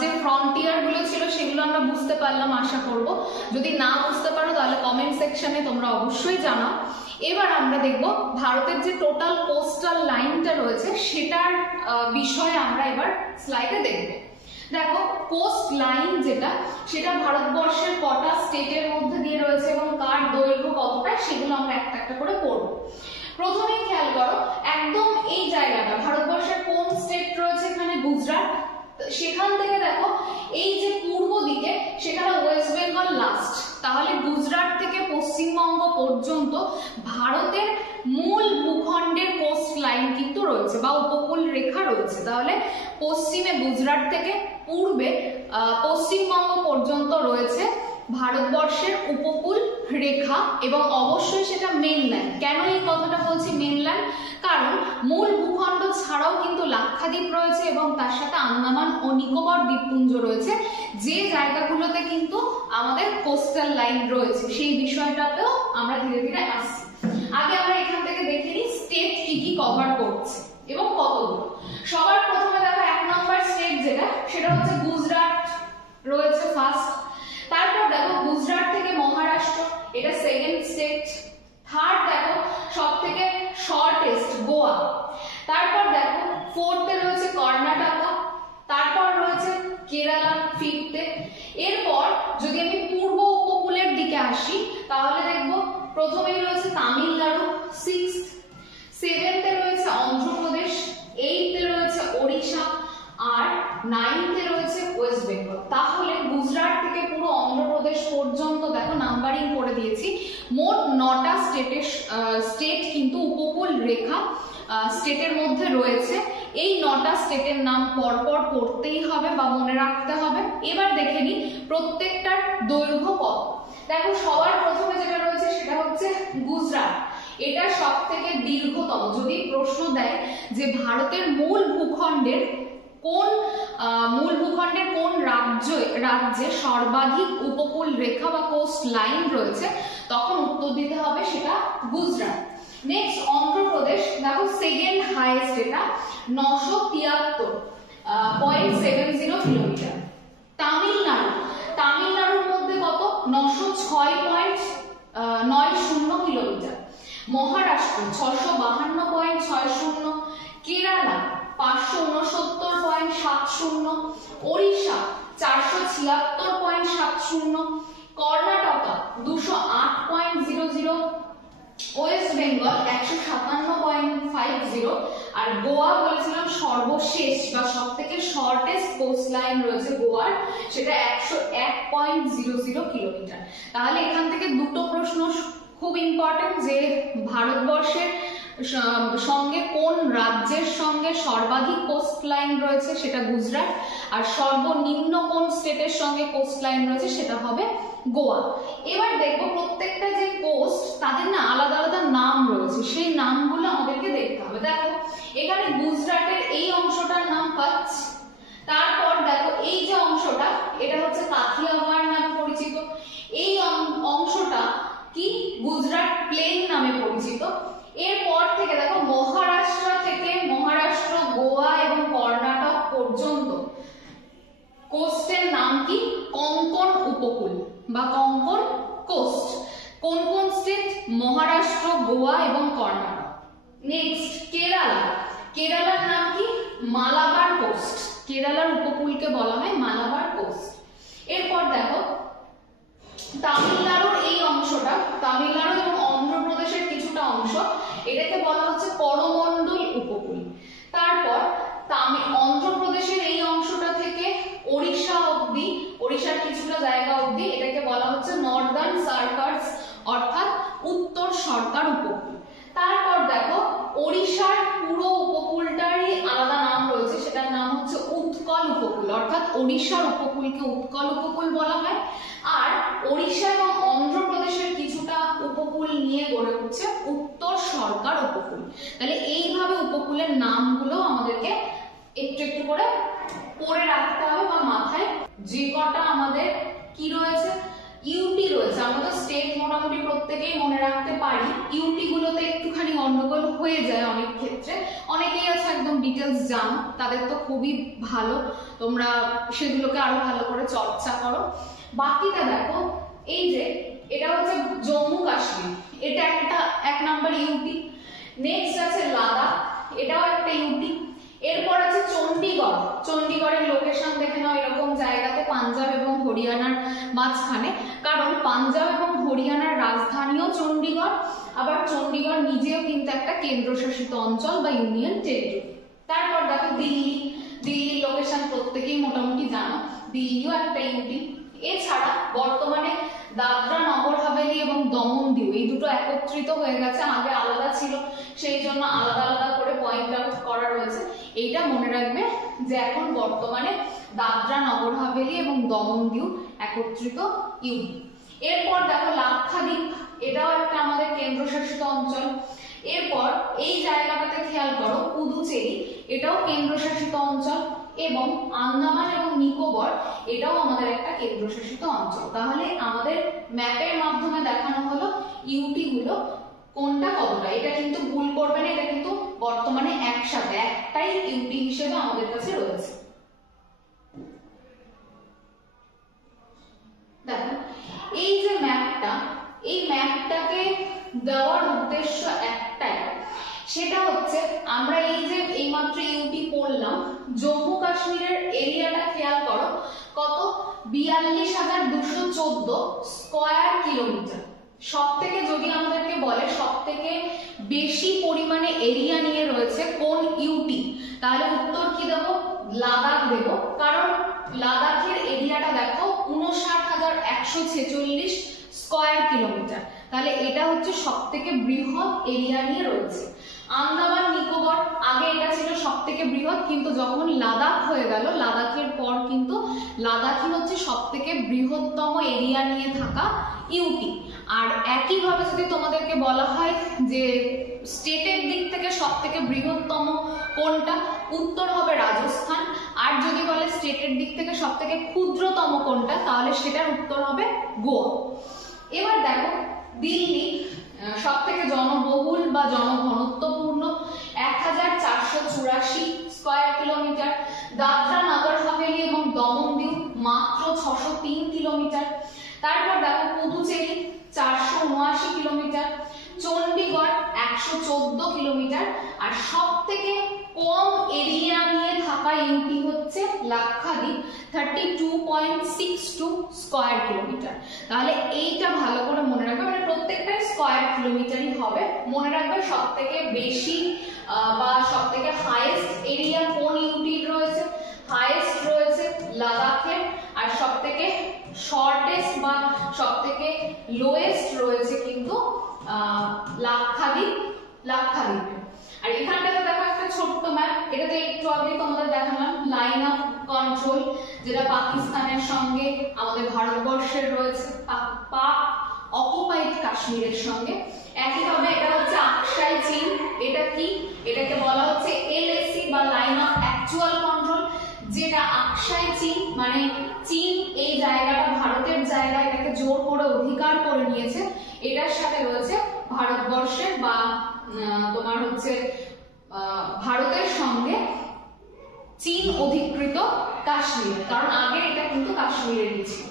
যে ফ্রন্টিয়ার গুলো ছিল সেগুলো আমরা বুঝতে পারলাম আশা করব। যদি না বুঝতে পারো তাহলে কমেন্ট সেকশনে তোমরা অবশ্যই জানাও। এবার আমরা দেখব ভারতের যে টোটাল কোস্টাল লাইনটা রয়েছে সেটার বিষয়ে আমরা এবার স্লাইডে দেখব। দেখো কোস্ট লাইন যেটা, সেটা ভারতবর্ষের কটা স্টেটের মধ্যে দিয়ে রয়েছে এবং কার দৈর্ঘ্য কতটা সেগুলো আমরা একটা একটা করে পড়ব। প্রথমেই খেয়াল করো একদম এই জায়গাটা ভারতবর্ষের কোন স্টেট রয়েছে, এখানে গুজরাট। সেখান থেকে দেখো এই যে পূর্ব দিকে সেখানে ওয়েস্ট বেঙ্গল লাস্ট। তাহলে গুজরাট থেকে পশ্চিমবঙ্গ পর্যন্ত ভারতের মূল ভূখণ্ডের কোস্ট লাইন কিন্তু রয়েছে বা উপকূল রেখা রয়েছে। তাহলে পশ্চিমে গুজরাট থেকে পূর্বে পশ্চিমবঙ্গ পর্যন্ত রয়েছে ভারতবর্ষের উপকূল রেখা এবং অবশ্যই সেটা মেনল্যান্ড। কেন এই কথাটা বলছি মেনল্যান্ড? কারণ মূল ভূখণ্ড ছাড়াও কিন্তু লাক্ষাদ্বীপ রয়েছে এবং তার সাথে আন্দামান ও নিকোবর দ্বীপপুঞ্জ রয়েছে, যে জায়গাগুলোতে কিন্তু আমাদের কোস্টাল লাইন রয়েছে। সেই বিষয়টাতেও আমরা ধীরে ধীরে আসছি। আগে আমরা এখান থেকে দেখে নিই স্টেট কি কি কভার করছে এবং কতগুলো। সবার প্রথমে দেখো 1 নম্বর স্টেট যেটা, সেটা হচ্ছে গুজরাট রয়েছে ফার্স্ট। তারপর দেখো গুজরাট থেকে মহারাষ্ট্র, এটা সেকেন্ড স্টেট। থার্ড দেখো সব থেকে শর্টেস্ট গোয়া। তারপর দেখো ফোর্থে রয়েছে কর্ণাটকা। তারপর রয়েছে কেরালা ফিফথে। এরপর যদি আমি পূর্ব উপকূলের দিকে আসি তাহলে দেখবো প্রথমেই রয়েছে তামিলনাড়ু সিক্সথ, সেভেন্থে রয়েছে অন্ধ্রপ্রদেশ, এইথে রয়েছে ওড়িশা আর নাইনথে রয়েছে ওয়েস্ট বেঙ্গল। তাহলে গুজরাট থেকে পুরো অন্ধ্রপ্রদেশ পর্যন্ত দেখো নাম্বারিং করে দিয়েছি। মোট 9টা স্টেট কিন্তু উপকূল রেখা স্টেটের মধ্যে রয়েছে। এই 9টা স্টেটের নাম পরপর পড়তেই হবে বা মনে রাখতে হবে। এবার দেখে নিই প্রত্যেকটার দৈর্ঘ্য কত। দেখো সবার প্রথমে যেটা রয়েছে সেটা হচ্ছে গুজরাট। এটা সব থেকে দীর্ঘতম। যদি প্রশ্ন দেয় যে ভারতের মূল ভূখণ্ডের কোন রাজ্যে সর্বাধিক উপকূল রেখা বা কোস্ট লাইন রয়েছে, তখন উত্তর দিতে হবে সেটা গুজরাট। নেক্সট অন্ধ্রপ্রদেশ, দেখো সেকেন্ড হাইয়েস্ট, এটা 973.70 কিলোমিটার। তামিলনাড়ুর মধ্যে কত? 906.90 কিলোমিটার। মহারাষ্ট্র 652.60, কেরালা 569.70, ওড়িশা 476.70, কর্ণাটকা 208.00, ওয়েস্ট বেঙ্গল 157.50 আর গোয়া বলেছিলাম সর্বশেষ বা সব থেকে শর্টেস্ট কোস্ট লাইন রয়েছে গোয়ার, সেটা 101.00 কিলোমিটার। তাহলে এখান থেকে দুটো প্রশ্ন খুব ইম্পর্টেন্ট, যে ভারতবর্ষের সঙ্গে কোন রাজ্যের সঙ্গে সর্বাধিক কোস্ট লাইন রয়েছে সেটা গুজরাট, আর সর্বনিম্ন কোন স্টেটের সঙ্গে কোস্ট লাইন রয়েছে সেটা হবে গোয়া। এবার দেখবো প্রত্যেকটা যে কোস্ট তাদের না আলাদা আলাদা নাম রয়েছে, সেই নামগুলো আমাদেরকে দেখতে হবে। দেখো এখানে গুজরাটের এই অংশটার নাম কচ্ছ। তারপর দেখো এই যে অংশটা, এটা হচ্ছে কাথিয়াওয়াড় নামে পরিচিত। এই অংশটা কি গুজরাট প্লেন নামে পরিচিত। এরপর থেকে দেখো মহারাষ্ট্র, গোয়া এবং কর্ণাটক পর্যন্ত কোস্টের নাম কি? কোঙ্কণ উপকূল বা কোঙ্কণ কোস্ট। কোন কোন স্টেট? মহারাষ্ট্র, গোয়া এবং কর্ণাটক। নেক্সট কেরালার নাম কি? মালাবার কোস্ট। কেরালার উপকূলকে বলা হয় মালাবার কোস্ট। এরপর দেখো তামিলনাড়ুর এই অংশটা, তামিলনাড়ু এবং অন্ধ্রপ্রদেশের কিছুটা অংশ, এটাকে বলা হচ্ছে করমণ্ডল উপকূল। তারপর অন্ধ্রপ্রদেশের এই অংশটা থেকে ওড়িশা অবধি, ওড়িশার কিছুটা জায়গা অবধি, এটাকে বলা হচ্ছে নর্দার্ন সার্কাস অর্থাৎ উত্তর সরকার উপকূল। তারপর দেখো ওড়িশার পুরো উপকূলটারই আলাদা নাম রয়েছে, সেটার নাম হচ্ছে উৎকল উপকূল, অর্থাৎ ওড়িশার উপকূলকে উৎকল উপকূল বলা হয়। আর ওড়িশা এবং অন্ধ্রপ্রদেশের কিছুটা উপকূল নিয়ে গড়ে উঠছে উত্তর সরকার উপকূল। তাহলে এইভাবে উপকূলের নামগুলো আমাদেরকে একটু একটু করে করে রাখতে হবে বা মাথায় যে কটা আমাদের কি রয়েছে ইউটি রয়েছে, আমরা তো স্টেট মোটামুটি প্রত্যেকেই মনে রাখতে পারি, ইউটি গুলোতে একটুখানি গন্ডগোল হয়ে যায় অনেক ক্ষেত্রে, অনেকেই আছে একদম ডিটেলস জানো, তাদের তো খুবই ভালো, তোমরা সেগুলোকে আরো ভালো করে চর্চা করো। বাকিটা দেখো, এই যে এটা হচ্ছে জম্মু কাশ্মীর, এটা একটা 1 নাম্বার ইউটি। নেক্সট আছে লাদাখ, এটাও একটা ইউটি। এরপর আছে চণ্ডীগড়, চণ্ডীগড়ের লোকেশন দেখে নাও, এরকম জায়গাতে পাঞ্জাব এবং হরিয়ানার মাঝখানে, কারণ পাঞ্জাব এবং হরিয়ানার রাজধানীও চণ্ডীগড়, আবার চণ্ডীগড় নিজেও কিন্তু একটা কেন্দ্রশাসিত অঞ্চল বা ইউনিয়ন টেরিটরি। তারপর দেখো দিল্লি, দিল্লির লোকেশন প্রত্যেকেই মোটামুটি জানো, দিল্লিও একটা ইউটি। এছাড়া বর্তমানে দাদরা নগর হাভেলি এবং দমন দিউ এই দুটো একত্রিত হয়ে গেছে, আগে আলাদা ছিল সেই জন্য আলাদা আলাদা করে পয়েন্ট আউট করা রয়েছে। এইটা মনে রাখবে যে এখন বর্তমানে দাদরা নগর হাভেলি এবং দমন দিউ একত্রিত ইউটি। এরপর দেখো লাক্ষাদ্বীপ, এটাও একটা আমাদের কেন্দ্রশাসিত অঞ্চল। এরপর এই জায়গাটাতে খেয়াল করো পুদুচেরি, এটাও কেন্দ্রশাসিত অঞ্চল, এবং আন্দামান এবং নিকোবর এটাও আমাদের একটা কেন্দ্রশাসিত অঞ্চল। তাহলে আমাদের ম্যাপের মাধ্যমে দেখানো হলো ইউটি গুলো কোনটা কতটা, এটা কিন্তু ভুল করবে না, এটা কিন্তু বর্তমানে একসাথে একটাই ইউটি হিসেবে আমাদের কাছে রয়েছে। দেখো এই যে ম্যাপটা, এই ম্যাপটাকে দেওয়ার উদ্দেশ্য একটাই, সেটা হচ্ছে আমরা এই যে এইমাত্র ইউটি পড়লাম, জম্মু কাশ্মীরের এরিয়াটা খেয়াল করো কত, 42,214 স্কয়ার কিলোমিটার। সব থেকে যদি আমাদেরকে বলে সব থেকে বেশি পরিমাণে এরিয়া নিয়ে রয়েছে কোন ইউটি, তাহলে উত্তর কি দেবো, লাদাখ দেব, কারণ লাদাখের এরিয়াটা দেখো 59,146 স্কয়ার কিলোমিটার, তাহলে এটা হচ্ছে সব থেকে বৃহৎ এরিয়া নিয়ে রয়েছে। আন্দামান নিকোবর, আগে এটা ছিল সব থেকে বৃহৎ, কিন্তু যখন লাদাখ হয়ে গেল, লাদাখের পর কিন্তু লাদাখই হচ্ছে সব থেকে বৃহত্তম এরিয়া নিয়ে থাকা ইউটি। আর একইভাবে যদি তোমাদেরকে বলা হয় যে স্টেটের দিক থেকে সব থেকে বৃহত্তম কোনটা, উত্তর হবে রাজস্থান। আর যদি বলে স্টেটের দিক থেকে সব থেকে ক্ষুদ্রতম কোনটা, তাহলে সেটার উত্তর হবে গোয়া। এবার দেখো দিল্লি সব থেকে জনবহুল বা জনঘনত্বপূর্ণ 1484 স্কয়ার কিলোমিটার, দাদরা নগর হাভেলি এবং দমন দিউ মাত্র 603 কিলোমিটার। তারপর দেখো পুদুচেরি 479 কিলোমিটার, চণ্ডীগড় 114 কিলোমিটার, আর সব থেকে কম এরিয়া নিয়ে থাকা ইউটি হচ্ছে লাক্ষাদ্বীপ 32.62 স্কয়ার কিলোমিটার। তাহলে এইটা ভালো করে মনে রাখবে, মানে প্রত্যেকটা স্কয়ার কিলোমিটারই হবে, মনে রাখবে সব থেকে বেশি বা সব থেকে হাইয়েস্ট এরিয়া কোন ইউটির রয়েছে, হাইয়েস্ট রয়েছে লাদাখের, আর সব থেকে শর্টেস্ট বা সব থেকে লোয়েস্ট রয়েছে কিন্তু লাক্ষাদ্বীপে। আর এখানটাতে দেখো একটা ছোট্ট ম্যাপ, এটাতে একটু আগে তোমাদের দেখালাম লাইন অফ কন্ট্রোল, যেটা পাকিস্তানের সঙ্গে আমাদের ভারতবর্ষের রয়েছে, পাক অকুপাইড কাশ্মীরের সঙ্গে। একইভাবে এটা হচ্ছে আকসাই চীন, এটা কি, এটাকে বলা হচ্ছে এলএসি বা লাইন অফ অ্যাকচুয়াল কন্ট্রোল, যেটা আকসাই চীন মানে চীন এই জায়গাটা ভারতের জায়গা, এটাকে জোর করে অধিকার করে নিয়েছে, এটার সাথে রয়েছে ভারতবর্ষের বা তোমার হচ্ছে ভারতের সঙ্গে চীন অধিকৃত কাশ্মীর, কারণ আগে এটা কিন্তু কাশ্মীরেরই ছিল।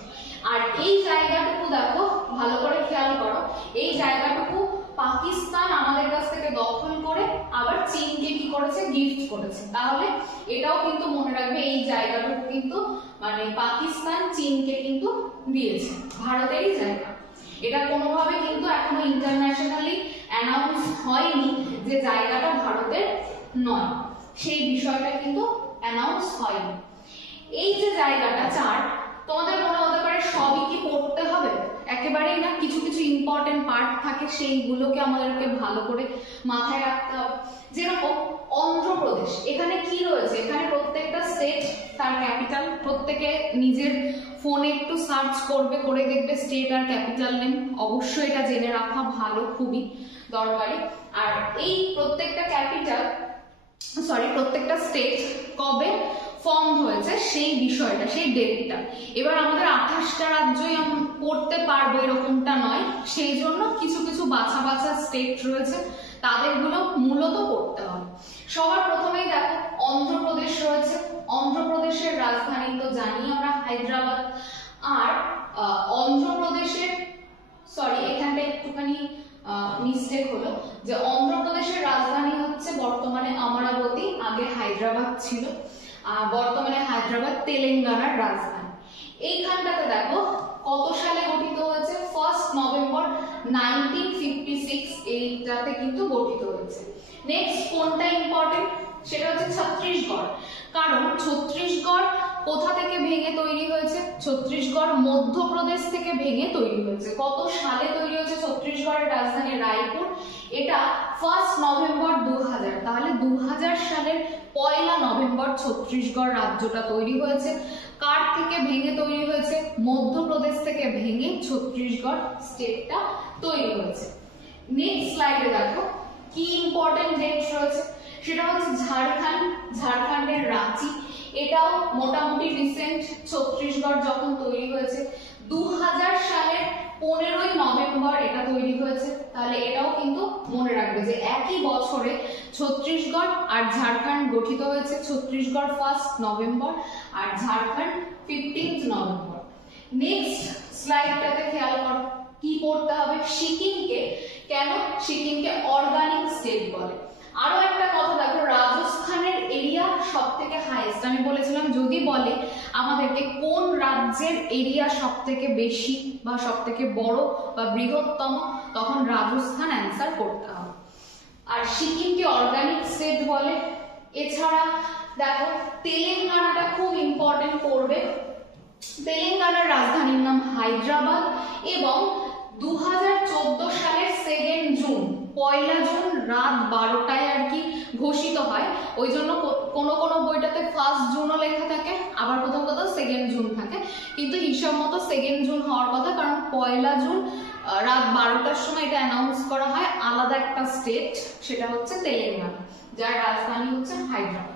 আর এই জায়গাটুকু দেখো ভালো করে খেয়াল করো, এই জায়গাটুকু পাকিস্তান আমাদের কাছ থেকে দখল করে আবার চীনকে কি করেছে, গিফট করেছে। তাহলে এটাও কিন্তু মনে রাখবে এই জায়গাটুকু কিন্তু মানে পাকিস্তান চীনকে কিন্তু দিয়েছে, ভারতেরই জায়গা। এটা কোনোভাবে কিন্তু এখনো ইন্টারন্যাশনালি অ্যানাউন্স হয়নি যে জায়গাটা ভারতের নয়, সেই বিষয়টা কিন্তু অ্যানাউন্স হয়নি। এই যে জায়গাটা চার্ট, তোমাদের মনে হতে পারে সবই কি পড়তে হবে, একেবারেই না, কিছু কিছু ইম্পর্টেন্ট পার্ট থাকে সেইগুলোকে আমাদেরকে ভালো করে মাথায় রাখতে হবে। যেরকম অন্ধ্রপ্রদেশ, এখানে কি রয়েছে, এখানে প্রত্যেকটা স্টেট তার ক্যাপিটাল, প্রত্যেকে নিজের ফোনে একটু সার্চ করবে, করে দেখবে স্টেট আর ক্যাপিটাল নেম, অবশ্যই এটা জেনে রাখা ভালো, খুবই দরকারি। আর এই প্রত্যেকটা ক্যাপিটাল প্রত্যেকটা স্টেট কবে ফর্ম হয়েছে সেই বিষয়টা, সেই ডেটটা। এবার আমাদের 28টা রাজ্যই করতে পারবো এরকমটা নয়, সেই জন্য কিছু কিছু বাছা বাছা স্টেট রয়েছে, তাদেরগুলো মূলত করতে হবে। সবার প্রথমেই দেখো অন্ধ্রপ্রদেশ রয়েছে। অন্ধ্রপ্রদেশের রাজধানী তো জানি আমরা হায়দ্রাবাদ। আর অন্ধ্রপ্রদেশের, সরি এখানটা একটুখানি মিস্টেক হলো, যে অন্ধ্রপ্রদেশের রাজধানী হচ্ছে বর্তমানে অমরাবতী, আগে হায়দ্রাবাদ ছিল। বর্তমানে হায়দ্রাবাদ তেলেঙ্গানার রাজধানী। এইখানটাতে দেখো কত সালে গঠিত হয়েছে, 1 নভেম্বর 1956 এইটাতে কিন্তু গঠিত হয়েছে। নেক্সট কোনটা ইম্পর্টেন্ট, সেটা হচ্ছে ছত্তিশগড়। কারণ ছত্তিশগড় কোথা থেকে ভেঙে তৈরি হয়েছে? ছত্তিশগড় মধ্যপ্রদেশ থেকে ভেঙে তৈরি হয়েছে। কত সালে তৈরি হয়েছে ছত্তিশগড়ের রাজধানী রায়পুর? এটা 1 নভেম্বর 2000। তাহলে 2000 সালের 1 নভেম্বর ছত্তিশগড় রাজ্যটা তৈরি হয়েছে। কার থেকে ভেঙে তৈরি হয়েছে? মধ্যপ্রদেশ থেকে ভেঙে ছত্তিশগড় স্টেটটা তৈরি হয়েছে। নেক্সট স্লাইডে দেখো কি ইম্পর্টেন্ট ডেট রয়েছে, সেটা হচ্ছে ঝাড়খণ্ড, ঝাড়খণ্ডের রাঁচি। এটাও মোটামুটি রিসেন্ট, ছত্তিশগড় যখন তৈরি হয়েছে 2000 সালের 15 নভেম্বর এটা তৈরি হয়েছে। তাহলে এটাও কিন্তু মনে রাখবে যে একই বছরে ছত্তিশগড় আর ঝাড়খণ্ড গঠিত হয়েছে। ছত্তিশগড় 1 নভেম্বর আর ঝাড়খণ্ড 15 নভেম্বর। নেক্সট স্লাইডটাতে খেয়াল করো কি পড়তে হবে, সিকিমকে, কেন সিকিমকে অর্গানিক স্টেট বলে। আরো একটা কথা দেখো, রাজস্থানের এরিয়া সব থেকে হাইয়েস্ট। আমি বলেছিলাম যদি বলে আমাদেরকে কোন রাজ্যের এরিয়া সব থেকে বেশি বা সব থেকে বড় বা বৃহত্তম, তখন রাজস্থান অ্যান্সার করতে হবে। আর সিকিমকে অর্গানিক স্টেট বলে। এছাড়া দেখো তেলেঙ্গানাটা খুব ইম্পর্টেন্ট পড়বে। তেলেঙ্গানার রাজধানীর নাম হায়দ্রাবাদ এবং 2014 সালের 2 জুন, 1 জুন রাত 12টায় আর কি ঘোষিত হয়। ওই জন্য কোনো কোনো বইটাতে 1 জুনও লেখা থাকে, আবার কোথাও কোথাও 2 জুন থাকে, কিন্তু হিসাব মতো 2 জুন হওয়ার কথা, কারণ 1 জুন রাত 12টার সময় এটা অ্যানাউন্স করা হয়। আলাদা একটা স্টেট, সেটা হচ্ছে তেলেঙ্গানা, যার রাজধানী হচ্ছে হায়দ্রাবাদ।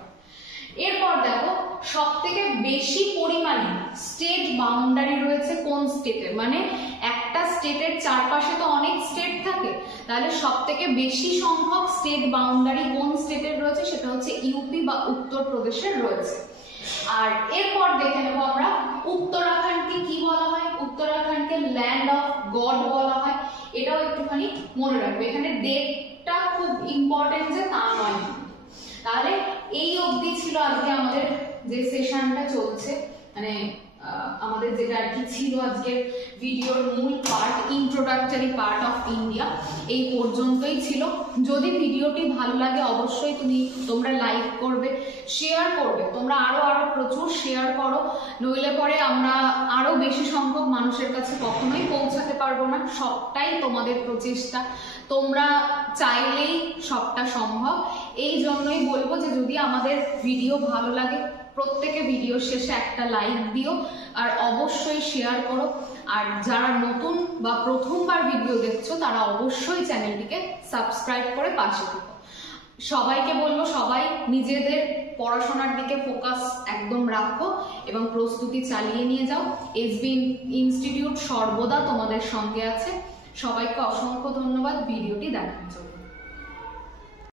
এরপর দেখো সব থেকে বেশি পরিমাণে স্টেট বাউন্ডারি রয়েছে কোন স্টেটের, মানে একটা স্টেটের চারপাশে তো অনেক স্টেট থাকে, তাহলে সব থেকে বেশি সংখ্যক স্টেট বাউন্ডারি কোন স্টেটের রয়েছে, সেটা হচ্ছে ইউপি বা উত্তরপ্রদেশের রয়েছে। আর এরপর দেখে নেবো আমরা উত্তরাখণ্ডকে কি বলা হয়। উত্তরাখণ্ডকে ল্যান্ড অফ গড বলা হয়। এটাও একটুখানি মনে রাখবে, এখানে ডেটটা খুব ইম্পর্টেন্ট যে তা নয়। তাহলে এই অবধি ছিল আজকে আমাদের যে সেশনটা চলছে, মানে আমাদের যেটা আর কি ছিল আজকের ভিডিওর মূল part, introductory part of India, এই পর্যন্তই ছিল। যদি ভিডিওটি ভালো লাগে অবশ্যই তোমরা লাইক করবে, শেয়ার করবে। তোমরা আরো প্রচুর শেয়ার করো, নইলে পরে আমরা আরো বেশি সংখ্যক মানুষের কাছে কখনোই পৌঁছাতে পারবো না। সবটাই তোমাদের প্রচেষ্টা, তোমরা চাইলেই সবটা সম্ভব। এই জন্যই বলবো যে যদি আমাদের ভিডিও ভালো লাগে প্রত্যেকে ভিডিও শেষে একটা লাইক দিও, আর অবশ্যই শেয়ার করো। আর যারা নতুন বা প্রথমবার ভিডিও দেখছো তারা অবশ্যই চ্যানেলটিকে সাবস্ক্রাইব করে পাশে থেকো। সবাইকে বলবো সবাই নিজেদের পড়াশোনার দিকে ফোকাস একদম রাখো এবং প্রস্তুতি চালিয়ে নিয়ে যাও। এসবি ইনস্টিটিউট সর্বদা তোমাদের সঙ্গে আছে। সবাইকে অসংখ্য ধন্যবাদ ভিডিওটি দেখার জন্য।